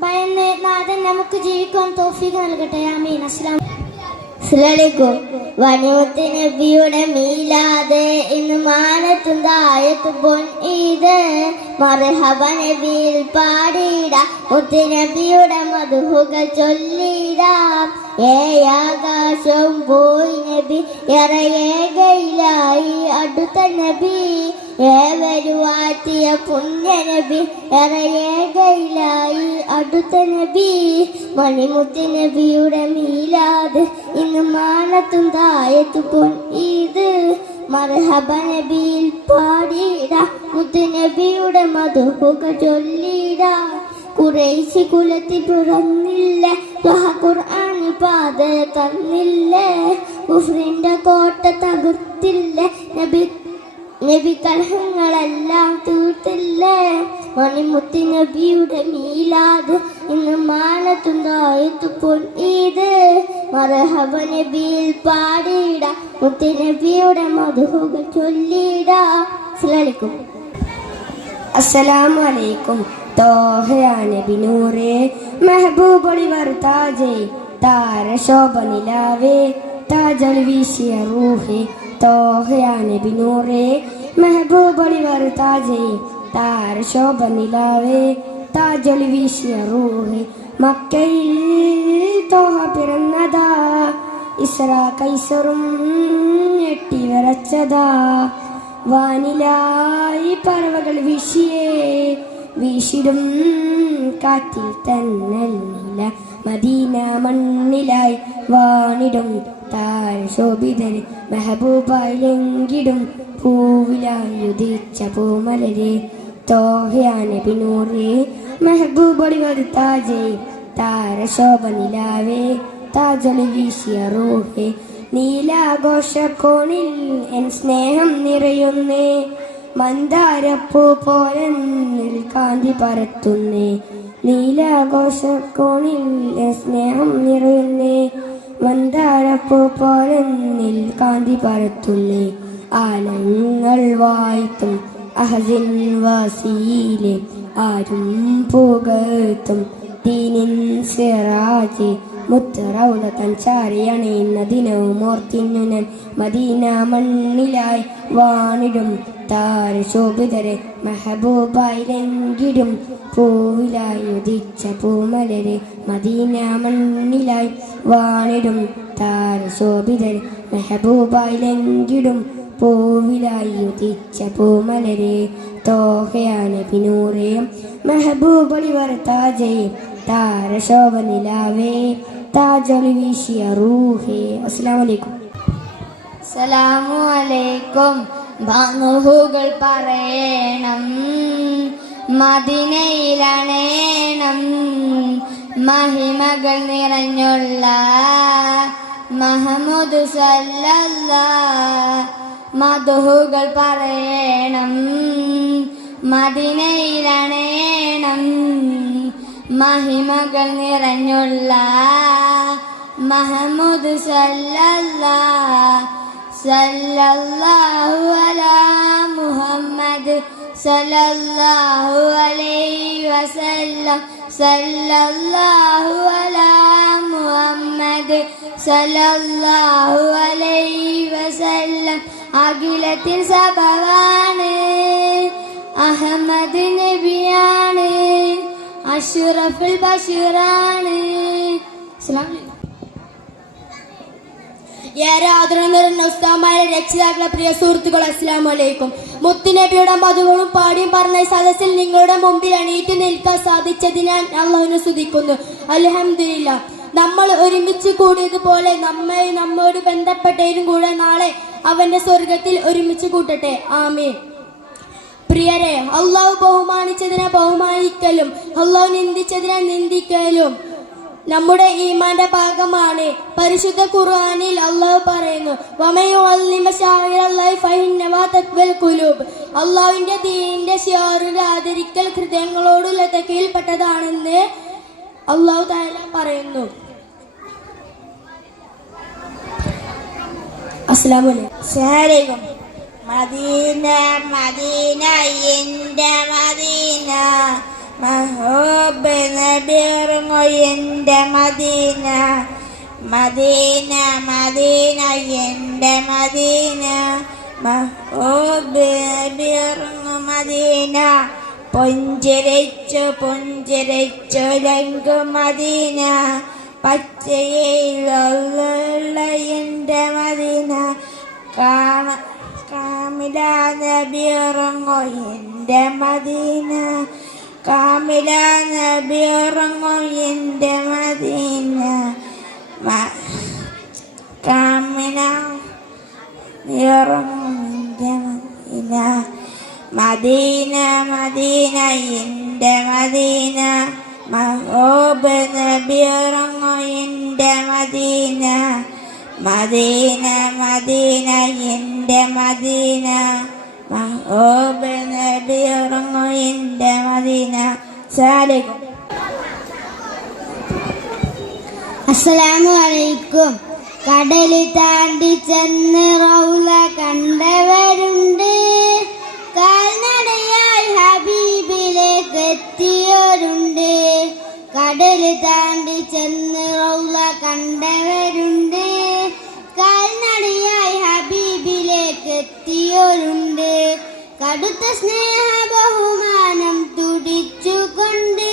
ഭയന്ന് നാഥൻ നമുക്ക് ജീവിക്കാൻ തൗഫീഖ് നൽകട്ടെ. ആമീൻ. അസ്സലാമലൈക്കും. വനിമുത്ത് നബിയുടെ മീലാദ് ഇന്ന് മാനത്തുണ്ടായത്ത് പൊൻ ഈദ് മർഹബ നബിയിൽ പാടിടാം മുത്ത് നബിയുടെ മധുഹുകൾ ചൊല്ലിടാം. ആകാശവും പോയി നബി ഇറയേകയിലായി അടുത്ത നബി ഏവരുവാറ്റിയ പുണ്യ നബി ഇറയേകയിലായി അടുത്ത നബി മണിമുത്ത് നബിയുടെ മീലാദ് ഇന്ന് മാനത്തും തായത്ത് പൊൻ ഈദ് മർഹബ നബിയിൽ പാടിട മുത്തുനബിയുടെ മധുഹുകൾ ചൊല്ലിട കുറേശി കുലത്തിൽ പിറന്നില്ല ഖുർആനിൽ പാത തന്നില്ലേ കുഫ്രിന്റെ കോട്ട തകർത്തില്ല നബി കലഹങ്ങളെല്ലാം തീർത്തില്ലേ മണിമുത്തി നബിയുടെ മീലാദ് ഇന്ന് മാനത്തുണ്ടായത്തു പൊന്നീത് മർഹബ നബിയിൽ പാടിട മുത്തി നബിയുടെ മധുഹുകൾ ചൊല്ലിട. അസ്സലാമു അസ്സലാമു അലൈക്കും. തോഹയാ നബി നൂറേ മെഹബൂബൊളി വർത്താജേ താരശോഭ നിലാവേ താജൊളി വീശിയ റൂഹേ തോഹയാ നബി നൂറേ മെഹബൂബൊളി വർത്താജേ താരശോഭ നിലാവേ താജൊളി വീശിയ റൂഹേ. മക്കയിൽ തോഹ പിറന്നതാ ഇസ്രാ കൈസറും ഞെട്ടി വിറച്ചതാ വാനിലായി പറവകൾ വീശിടും കാറ്റിൽ തന്നല്ല മദീന മണ്ണിലായി വാണിടും താരശോഭിതരെ മെഹബൂബായി ലംഘിടും പൂവിലായി ഉദിച്ച പൂമലരെ തോഹയാ നബി നൂറേ മെഹബൂബൊളി വരുത്താജേ താരശോഭ നിലാവേ താജൊളി വീശിയ റൂഹേ. നീലാഘോഷക്കോണിൽ എൻ സ്നേഹം നിറയുന്നേ മന്ദാരപ്പൂ പോലെന്നിൽ കാന്തി പരത്തുന്നേ നീലാഘോഷക്കോണിൽ എൻ സ്നേഹം നിറയുന്നേ മന്ദാരപ്പൂ പോലെന്നിൽ കാന്തി പരത്തുന്നേ ആലങ്ങൾ വായ്ത്തും അഹസിൻ വാസിയിലെ ആരും പുകഴ്ത്തും ദീനിൻ സിറാജ് മുത്തറൗലതൻ ചാരിയണയുന്ന ദിനവും ഓർത്തിന്നു ഞാൻ മദീന മണ്ണിലായി വാണിടും താരശോഭിതരെ മെഹബൂബായി ലംഘിടും പൂവിലായി ഉദിച്ച പൂമലരെ മദീന മണ്ണിലായി വാണിടും താരശോഭിതരെ മെഹബൂബായി ലംഘിടും പൂവിലായി ഉദിച്ച പൂമലരെ തോഹയാ നബി നൂറേ മെഹബൂബൊളി വർത്താജേ താരശോഭ നിലാവേ താജൊളി വീശിയ റൂഹേ. അസ്സലാമു അലൈക്കും. അസ്സലാമു അലൈക്കും. മധുഹുകൾ പറയണം മദീനയിലണയണം മഹിമകൾ നിറഞ്ഞുള്ള മഹമ്മദ് സല്ലല്ലാഹ്. മധുഹുകൾ പറയണം മദീനയിലണയണം മഹിമകൾ നിറഞ്ഞുള്ള മഹമ്മദ് സല്ലല്ലാഹ്. സല്ലല്ലാഹു അലാ മുഹമ്മദ് സല്ലല്ലാഹു അലൈഹി വസല്ലം. സല്ലല്ലാഹു അലാ മുഹമ്മദ് സല്ലല്ലാഹു അലൈഹി വസല്ലം. അഖിലത്തിൻ സബവാണ് അഹമ്മദ് നബിയാണ് അഷ്റഫുൽ ബഷീറാണ്. ആദരം നിറഞ്ഞ ഉസ്താദുമാരെ രക്ഷിതാക്കളെ പ്രിയ സുഹൃത്തുക്കൾ അസ്സലാമു അലൈക്കും. മുത്തുനബിയുടെ മധുകളും പാടിയും പറഞ്ഞ സദസ്സിൽ നിങ്ങളുടെ മുമ്പിൽ എണീറ്റ് നിൽക്കാൻ സാധിച്ചതിനാൽ അല്ലാഹുവിനെ സ്തുതിക്കുന്നു. അൽഹംദുലില്ലാഹ്. നമ്മൾ ഒരുമിച്ച് കൂടിയതുപോലെ നമ്മോട് ബന്ധപ്പെട്ടവരും കൂടെ നാളെ അവന്റെ സ്വർഗത്തിൽ ഒരുമിച്ച് കൂട്ടട്ടെ. ആമീൻ. പ്രിയരെ, അള്ളാഹു ബഹുമാനിച്ചതിനെ ബഹുമാനിക്കലും അള്ളാഹു നിന്ദിച്ചതിനെ നിന്ദിക്കലും നമ്മുടെ ഈമാന്റെ ഭാഗമാണ്. പരിശുദ്ധ ഖുർആനിൽ അള്ളാഹു പറയുന്നു, അള്ളാഹുവിന്റെ ദീനിന്റെ ശിയാറിനെ ആദരിക്കൽ ഹൃദയങ്ങളോടുള്ള തഖ്വയിൽപ്പെട്ടതാണെന്ന് അള്ളാഹു തആല പറയുന്നു. അസ്സലാമു അലൈക്കും. മദീന മദീന എൻ്റെ മദീന മഹബൂബ് നബിറങ്ങോ എൻ്റെ മദീന. മദീന മദീന എൻ്റെ മദീന മഹബൂബ് നബിറങ്ങോ മദീന. പുഞ്ചിരിച്ചു പുഞ്ചിരിച്ചു ലംഘു മദീന. പച്ചയിലുള്ള എൻ്റെ മദീന. കാമില നബിറങ്ങോ എൻ്റെ മദീന. കാമില നബിറങ്ങോ എൻ്റെ മദീന. കാമില നബിറങ്ങോ എൻ്റെ മദീന മദീന മദീന എൻ്റെ മദീന മഹബൂബ് നബി ഇറങ്ങും എൻ്റെ മദീന മദീന മദീന എൻ്റെ മദീന മഹബൂബ് നബി ഇറങ്ങും എൻ്റെ മദീന. അസ്സലാമു അലൈക്കും. കടൽ താണ്ടി ചെന്ന് റൗള കണ്ടവരുണ്ട്, കാൽനടയായി ഹബീബിലേക്ക് എത്തിയവരുണ്ട്. കടൽ താണ്ടി ചെന്ന് റൗള കണ്ടവരുണ്ട്, കാൽനടയായി ഹബീബിലേക്ക് എത്തിയവരുണ്ട്. കടുത്ത സ്നേഹ ബഹുമാനം തുടിച്ചുകൊണ്ട്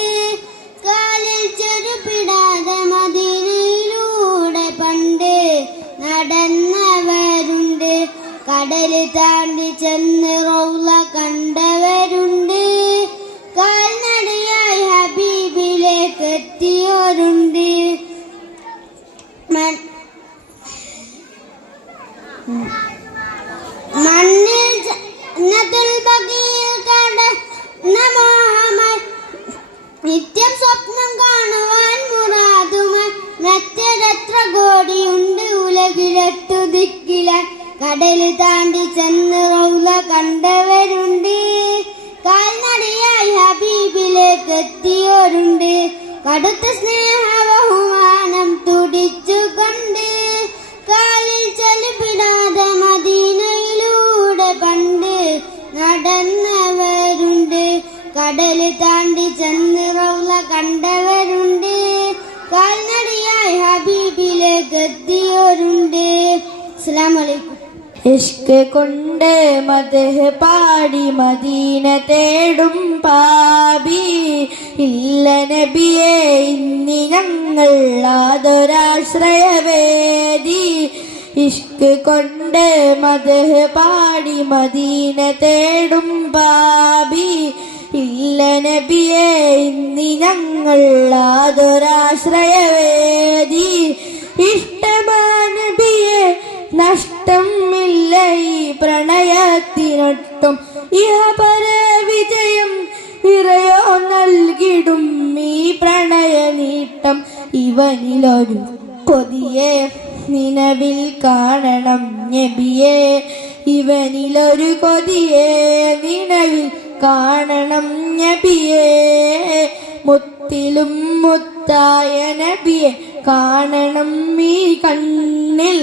കാലിൽ ചെരുപ്പിടാതെ മദീനയിലൂടെ പണ്ട് നടന്നവരുണ്ട്. കടൽ താണ്ടി ചെന്ന് റൗള കണ്ടവരുണ്ട്, കാൽനടയായി ഹബീബിലേക്ക് എത്തിയവരുണ്ട്. മണ്ണിൽ ജന്നത്തുൽ ബഖീൽ കടന്ന മോഹമായി നിത്യം സ്വപ്നം കാണുവാൻ മുറാദുമായി നത്യരത്ര കോടിയുണ്ട് ഉലകിലെട്ടു ദിക്കിലായി. കടൽ താണ്ടി ചെന്ന് റൗള കണ്ടവരുണ്ട്, കാൽനടയായി ഹബീബിലേക്ക് എത്തിയവരുണ്ട്. കടുത്ത സ്നേഹ ബഹുമാനം തുടിച്ചുകൊണ്ട് കാലിൽ ചെലുപ്പിടാതെ മദീനയിലൂടെ പണ്ട് നടന്നവരുണ്ട്. കടൽ താണ്ടി ചെന്ന് റൗള കണ്ടവരുണ്ട്, കാൽനടയായി ഹബീബിലേക്ക് എത്തിയവരുണ്ട്. അസ്സലാമു അലൈക്കും. ഇഷ്ക് കൊണ്ട് മദ്ഹ് പാടി മദീന തേടും പാപി ഇല്ല നബിയെ ഇന്നി ഞങ്ങൾ അതൊരാശ്രയവേദി. ഇഷ്ക് കൊണ്ട് മദ്ഹ് പാടി മദീന തേടും പാപി ഇല്ല നബിയെ ഇന്നി ഞങ്ങൾ അതൊരാശ്രയവേദി. ഇഷ്ടമാ നബിയെ നഷ്ടമില്ല ഈ പ്രണയത്തിനൊട്ടും, ഇഹപര വിജയം ഇറയോ നൽകിടും ഈ പ്രണയ നീട്ടം. ഇവനിലൊരു കൊതിയെ നിലവിൽ കാണണം നബിയെ, ഇവനിലൊരു കൊതിയെ നിലവിൽ കാണണം നബിയെ. മുത്തിലും മുത്തായ നബിയെ കാണണം ഈ കണ്ണിൽ,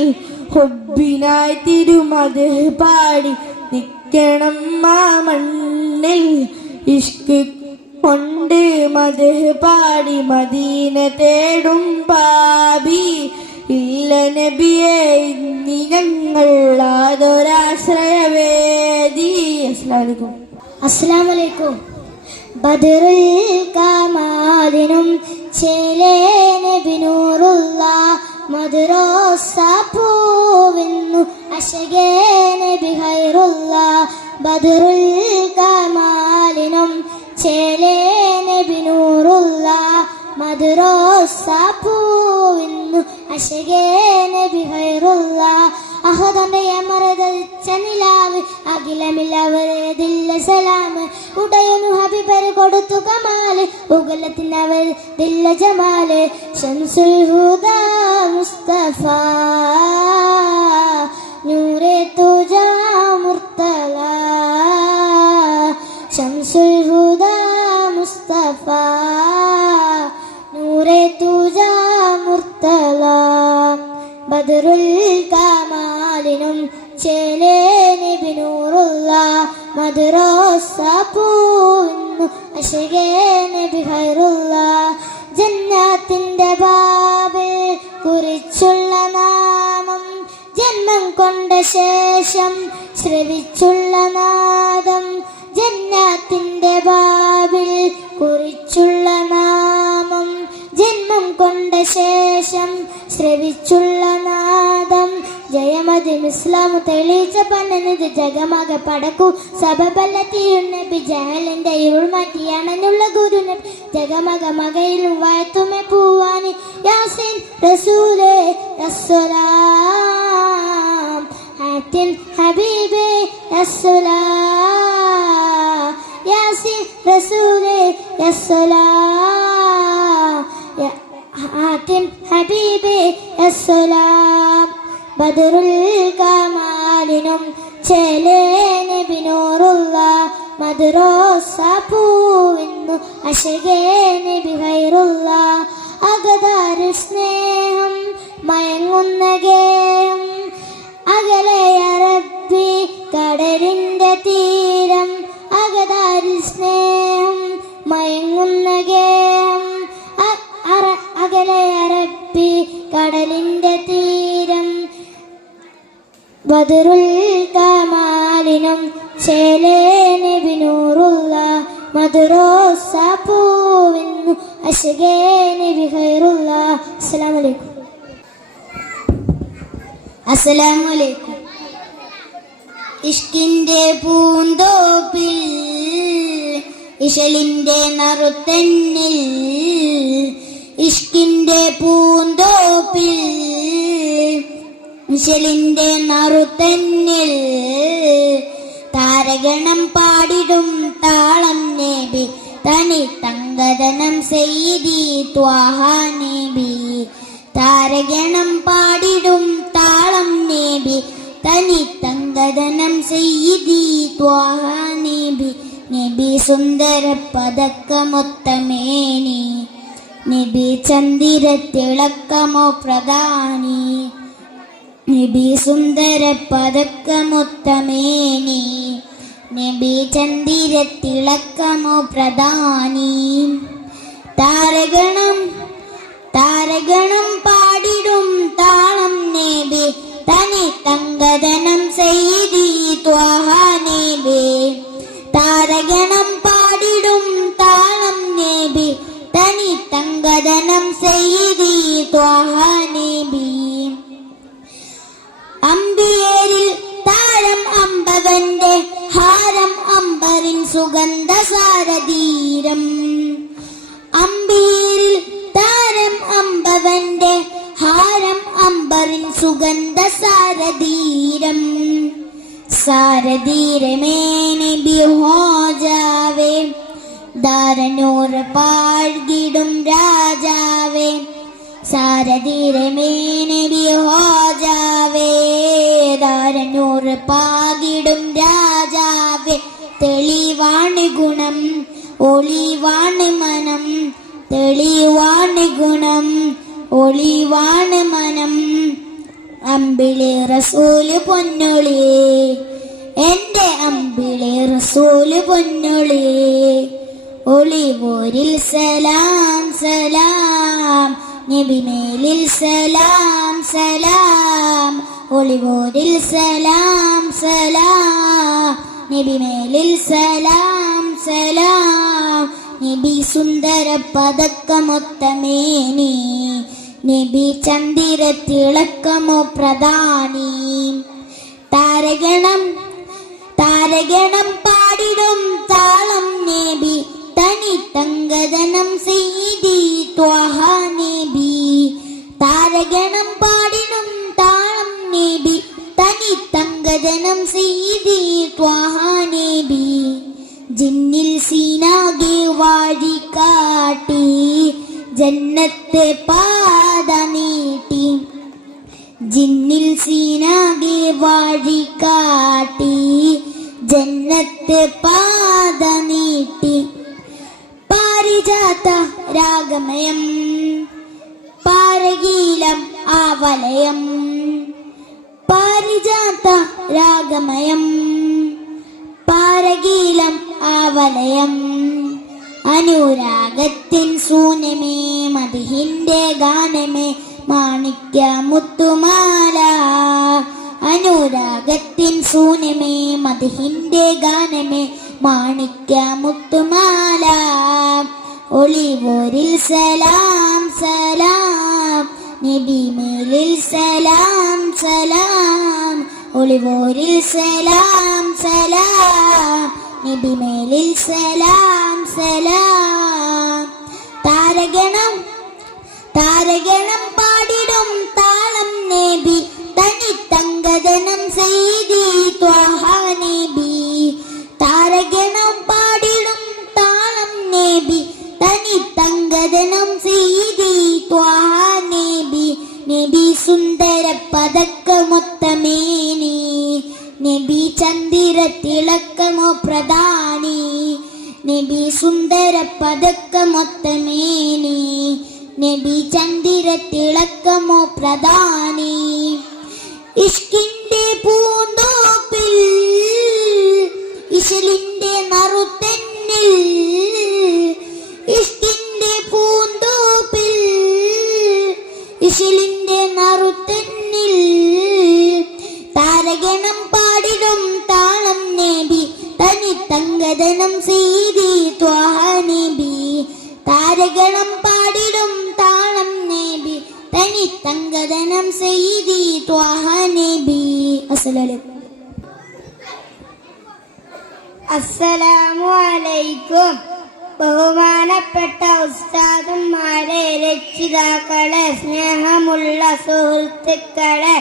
ഹുബ്ബിനായി തിരുമദ്ഹ് പാടി നിൽക്കണം ആ മണ്ണിൽ. ഇഷ്ക് കൊണ്ട് മദ്ഹ് പാടി മദീന തേടും പാപി ഇല്ല നബിയെ ഇന്നി ഞങ്ങൾ അതൊരാശ്രയവേദി. അസ്സലാമു അലൈക്കും. ബദറുൽ കമാലിനും ചേലേ നബി നൂറുള്ള മദ്റസ പൂവിന്നു അശകേ നബി ഖൈറുള്ള. ബദറുൽ കമാലിനും ചേലേ നബി നൂറുള്ള മദ്റസ പൂവിന്നു അശകേ നബി ഖൈറുള്ള. അഹദന്റെ അമരതച്ച നിലാവ് അഖിലമില്ലവരതില്ല സലാം. ഉടയനു ഹബീബർ കൊടുത്തു കമാല് ഉഗലത്തിനവർ ദില്ല ജമാല്. ശംസുൽ ഹുദാ മുസ്തഫ നൂറെ തുജാ മുർത്തല. ശംസുൽ ഹുദാ മുസ്തഫ നൂറെ തുജാ മുർത്തല. ബദറുൽ കമാലിനും ചേലേ നബി നൂറുള്ള മദ്റസ പൂവിന്നു അശകേ നബി ഖൈറുള്ള. ജന്നത്തിന്റെ ബാബിൽ കുറിച്ചുള്ള നാമം ജന്മം കൊണ്ട ശേഷം ശ്രവിച്ചുള്ള നാദം. ജന്നത്തിന്റെ ബാബിൽ കുറിച്ചുള്ള നാമം ജന്മം കൊണ്ട ശേഷം ശ്രവിച്ചുള്ള നാദം. ജയമതി ഇസ്ലാമു തെളിയിച്ച പന്നനിത് ജഗമക പടക്കൂ സബബല്ല തീരുനബി. ജഹലിന്റെ ഇരുൾ മാറ്റിയാണെന്നുള്ള ഗുരുനബി ജഗമക മകയിലും വായത്തുമെ പൂവാനി. യാസീൻ റസൂലേ അസ്സലാം ആത്തിൻ ഹബീബേ അസ്സലാം യാസീൻ റസൂലേ അസ്സലാം ആത്തിൻ ഹബീബേ അസ്സലാം ബദറുൽ കമാലിനും ചേലേ നബി നൂറുള്ള മദ്റോസ പൂവിന്നു അശകേ നബി ഖൈറുള്ള അകതാരിൽ സ്നേഹം മയങ്ങുന്ന ഗേയം അകലെയ റബ്ബി കടലിന്റെ തീരം അകതാരിൽ സ്നേഹം മയങ്ങുന്ന ഗേയം അകലെയ റബ്ബി കടലിന്റെ തീരം ബദറുൽ കമാലിനും ചേലേ നബി നൂറുള്ള മദ്റോസ പൂവിന്നു അശകേ നബി ഖൈറുള്ള. അസ്സലാമു അലൈക്കും. അസ്സലാമു അലൈക്കും. ഇഷ്കിന്റെ പൂന്തോപ്പിൽ ഇശലിന്റെ നറുത്തന്നിൽ ഇഷ്കിന്റെ പൂന്തോപ്പിൽ ഇശലിന്റെ നറുത്തന്നിൽ താരഗണം പാടിടും താളം നബി തനി തങ്കദനം സെയ്തി ത്വാഹ നബി താരഗണം പാടിടും താളം നബി തനി തങ്കദനം സെയ്തി ത്വാഹ നബി നബി സുന്ദര പതക്കമൊത്തമേനി നബി ചന്ദിര തിളക്കമോ പ്രധാനി നബി സുന്ദര പതക്കമൊത്തമേനി നബി ചന്ദിര തിളക്കമോ പ്രധാനി താരഗണം പാടിടും താളം നബി തനി തങ്കദനം സെയ്തി ത്വാഹ നബി താരഗണം പാടിടും താളം നബി തനി തങ്കദനം സെയ്തി ത്വാഹ നബി അമ്പിയേരിൽ താരം അമ്പകന്റെ ഹാരം അമ്പറിൻ സുഗന്ധ സാരധീരം അമ്പിയേരിൽ താരം അമ്പകന്റെ ഹാരം അമ്പറിൻ സുഗന്ധ സാരധീരം സാരധീരമേ നബി ഹോ ജാവേ ദാരനൂർ പാഴ്കിടും രാജാവേ സാരധീരമേ നബി ഹോ ജാവേ ദാരനൂർ പാകിടും രാജാവേ തെളിവാണ് ഗുണം ഒളിവാണ് മനം തെളിവാണ് ഗുണം ഒളിവാണ് മനം അമ്പിളി റസൂല് പൊന്നൊളി എന്റെ അമ്പിളി റസൂല് പൊന്നൊളി ഒളിവോരിൽ സലാം സലാം നബിമേലിൽ സലാം സലാം ഒളിവോരിൽ സലാം സലാം നബിമേലിൽ സലാം സലാം നബി സുന്ദര പതക്കമൊത്തമേനി നബി ചന്ദിര തിളക്കമോ പ്രധാനി താരഗണം പാടിടും താളം നബി തനി തങ്കദനം സെയ്തി ത്വാഹ നബി താരഗണം പാടിടും താളം നബി തനി തങ്കദനം സെയ്തി ത്വാഹ നബി ജിന്നിൽ സീനാകെ വാഴി കാട്ടി ജന്നത്തെ പാത നീട്ടി ജിന്നിൽ സീനാകെ വാഴി കാട്ടി ജന്നത്തെ പാത നീട്ടി പാരിജാത രാഗമയം പാരഗീലം ആവലയം പാരിജാത രാഗമയം പാരഗീലം ആവലയം അനുരാഗത്തിൻ സൂനമേ മദിഹിന്റെ ഗാനമേ മാണിക്യ മുത്തുമാല അനുരാഗത്തിൻ സൂനമേ മദിഹിന്റെ ഗാനമേ മാണിക്യ മുത്തുമാല ഒളിവോരിൽ സലാം സലാം നബിമേലിൽ സലാം സലാം ഒളിവോരിൽ സലാം സലാം നബിമേലിൽ സലാം സലാം താരഗണം പാടിടും താളം നബി തനി തങ്കദനം സെയ്തി നബി സുന്ദര പതക്കമൊത്തമേനി നബി ചന്ദിര തിളക്കമോ പ്രധാനി ഇഷ്കിന്റെ പൂന്തോപ്പിൽ ഇശലിന്റെ നറുത്തെന്നിൽ ഇഷ്കിന്റെ പൂന്തോപ്പിൽ ഇശലിന്റെ നറുത്തെന്നിൽ താരഗണം പാടിടും താളം നബി തനി തങ്കദനം സീതി ത്വാഹ നബി താരഗണം പാടിടും താളം നബി തനി തങ്കദനം സീതി ത്വാഹ നബി. അസ്സലാമു അലൈക്കും. ബഹുമാനപ്പെട്ട ഉസ്താദുമാരെ, രക്ഷിതാക്കളെ, സ്നേഹമുള്ള സുഹൃത്തുക്കളെ,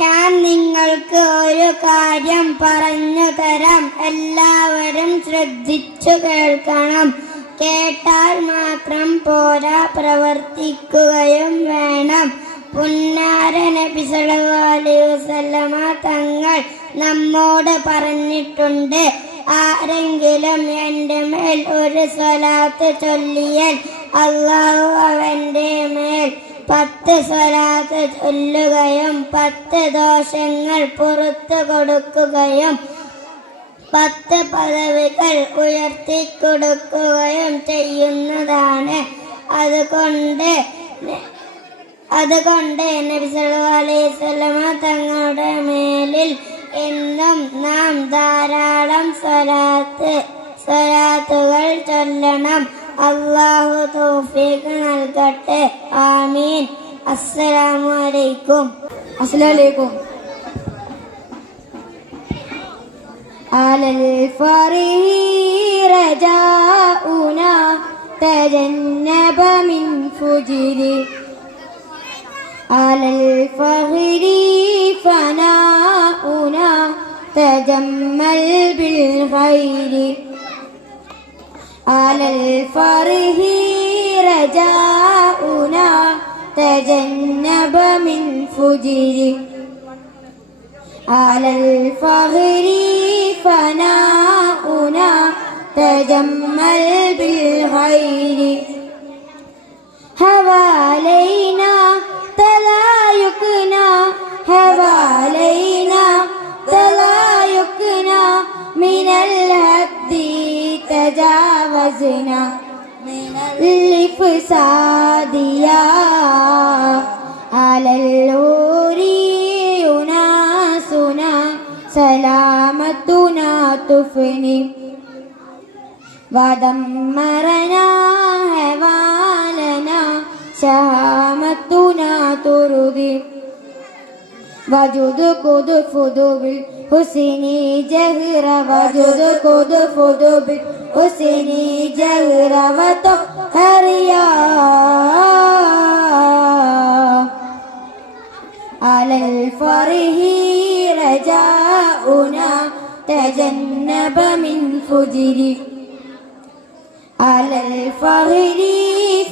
ഞാൻ നിങ്ങൾക്ക് ഒരു കാര്യം പറഞ്ഞു തരാം. എല്ലാവരും ശ്രദ്ധിച്ചു കേൾക്കണം. കേട്ടാൽ മാത്രം പോരാ, പ്രവർത്തിക്കുകയും വേണം. പുന്നാര നബി സല്ലല്ലാഹു അലൈഹി വസല്ലമ തങ്ങൾ നമ്മോട് പറഞ്ഞിട്ടുണ്ട്, ആരെങ്കിലും എൻ്റെ മേൽ ഒരു സ്വലാത്ത് ചൊല്ലിയാൽ അല്ലാഹു അവൻ്റെ മേൽ 10 സ്വലാത്ത് ചൊല്ലുകയും 10 ദോഷങ്ങൾ പുറത്തു കൊടുക്കുകയും 10 പദവികൾ ഉയർത്തിക്കൊടുക്കുകയും ചെയ്യുന്നതാണ്. അതുകൊണ്ട് നബി സല്ലല്ലാഹു അലൈഹി വസല്ലമ തങ്ങളുടെ മേലിൽ എന്നും നാം ധാരാളം സ്വലാത്തുകൾ ചൊല്ലണം. അല്ലാഹു തൗഫീഖ് നൽകട്ടെ. ആമീൻ. അസ്സലാമു അലൈക്കും. അസ്സലാമലൈക്കും. അലൽ ഫറീ റജാഉനാ തജന്നബ മിൻ ഫുജിരി അലൽ ഫഖരി ഫനാഉനാ തജമ്മൽ ബിൽ ഖൈരി അലൽ ഫറീ റജാഉനാ തജന്നബ മിൻ ഫുജിരി അലൽ ഫഖരി ഫനാഉനാ തജമ്മൽ ബിൽ ഖൈരി ഹവാലൈനാ തലായുക്നാ ഹവാലൈനാ തലായുക്നാ മിനൽ ഹദ്ദി തജാവസ്നാ ലിഫ്സാദിയാ അലൽ ഊരിയുനാസുനാ സലാമത്തുനാ തുഫ്നി വദമ്മറനാ ഹവാലനാ ശഹാമത്തുനാ തുറുദി വജുദ് ഖുദ് ഫുദു ബിൽ ഹുസ്നി ജഹ്റ വജുദ് ഖുദ് ഫുദു ബിൽ ഹുസ്നി ജഹ്റ വതഹറിയാ അലൽ ഫറഹി റജാഉനാ തജന്നബ മിൻ ഫുജിരി അലൽ ഫഖരി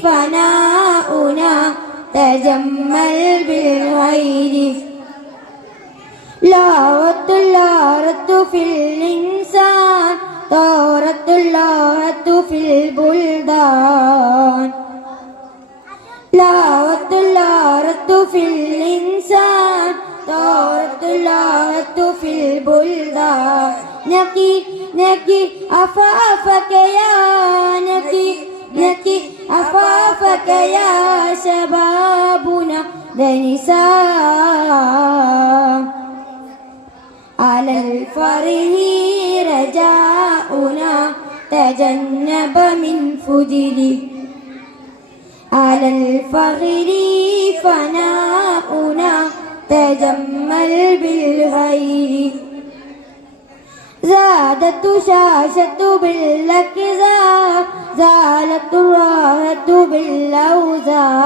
ഫനാഉനാ തജമ്മൽ ബിൽ ഖൈരി ലാറത്തു ഫിൽ ഇൻസാൻ താറത്തുല്ലാഹത്തു ഫിൽ ബുൽദാൻ ലാറത്തു ഫിൽ ഇൻസാൻ താറത്തുല്ലാഹത്തു ഫിൽ ബുൽദാൻ നക്കി അഫാഫക യാ നക്കി അഫാഫക യാ ശബാബുനാ ദനിസാ അലൽ ഫറഹി റജാഉനാ തജന്നബ മിൻ ഫുജിരി അലൽ ഫഖരി ഫനാഉനാ തജമ്മൽ ബിൽ ഖൈരി زادت شاشة بالأكزار زالت الراحة بالأوزار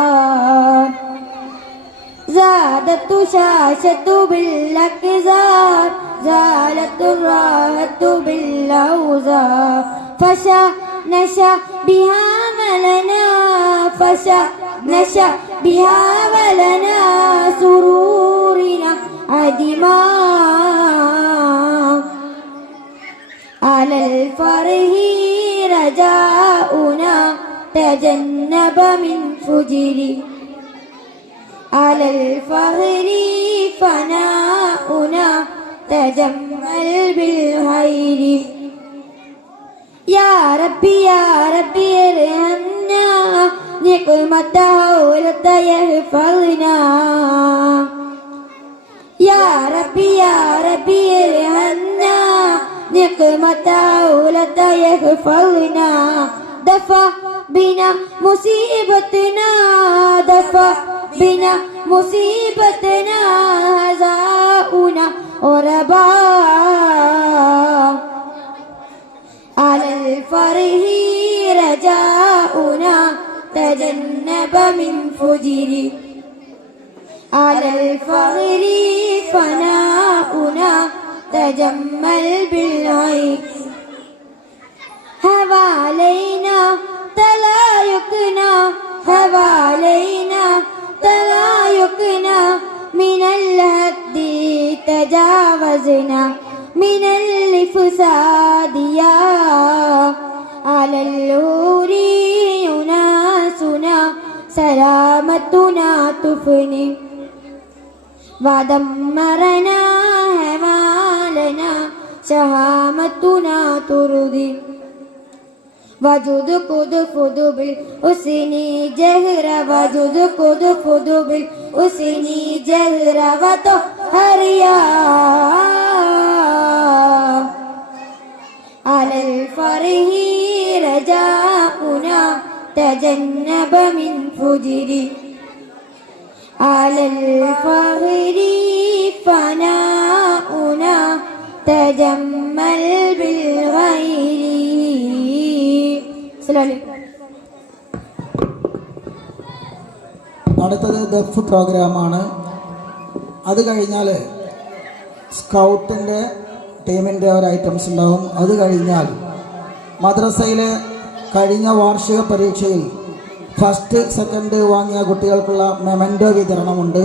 زادت شاشة بالأكزار زالت الراحة بالأوزار فشا نشا بها ملنا فشا نشا بها ملنا سرورنا عدما على الفرح رجاؤنا تجنب من فجري على الفخر فناؤنا تجمل بالخير يا ربي ارحمنا نقمته ولا يحفظنا يا ربي ارحمنا نقمته ولا يحفظنا دفع بنا مصيبتنا هزاؤنا ورباء على الفرح رجاؤنا تجنب من فجري على الفخر فناؤنا تجمل بالعين حوالينا تلايقنا من الهد تجاوزنا من الفساد يا على الهور يناسنا سلامتنا تفني ودمرنا همالنا شهامتنا ترضي وجود قد بالحسن جهرا وجود قد بالحسن جهرا وطهريا على الفرح رجاؤنا تجنب من فجري على الفخر فناؤنا تجمل بالغير. അടുത്തത് ദഫ് പ്രോഗ്രാമാണ്. അത് കഴിഞ്ഞാൽ സ്കൗട്ടിൻ്റെ ടീമിൻ്റെ ഒരു ഐറ്റംസ് ഉണ്ടാവും. അത് കഴിഞ്ഞാൽ മദ്രസയിലെ കഴിഞ്ഞ വാർഷിക പരീക്ഷയിൽ ഫസ്റ്റ് സെക്കൻഡ് വാങ്ങിയ കുട്ടികൾക്കുള്ള മെമൻറ്റോ വിതരണമുണ്ട്.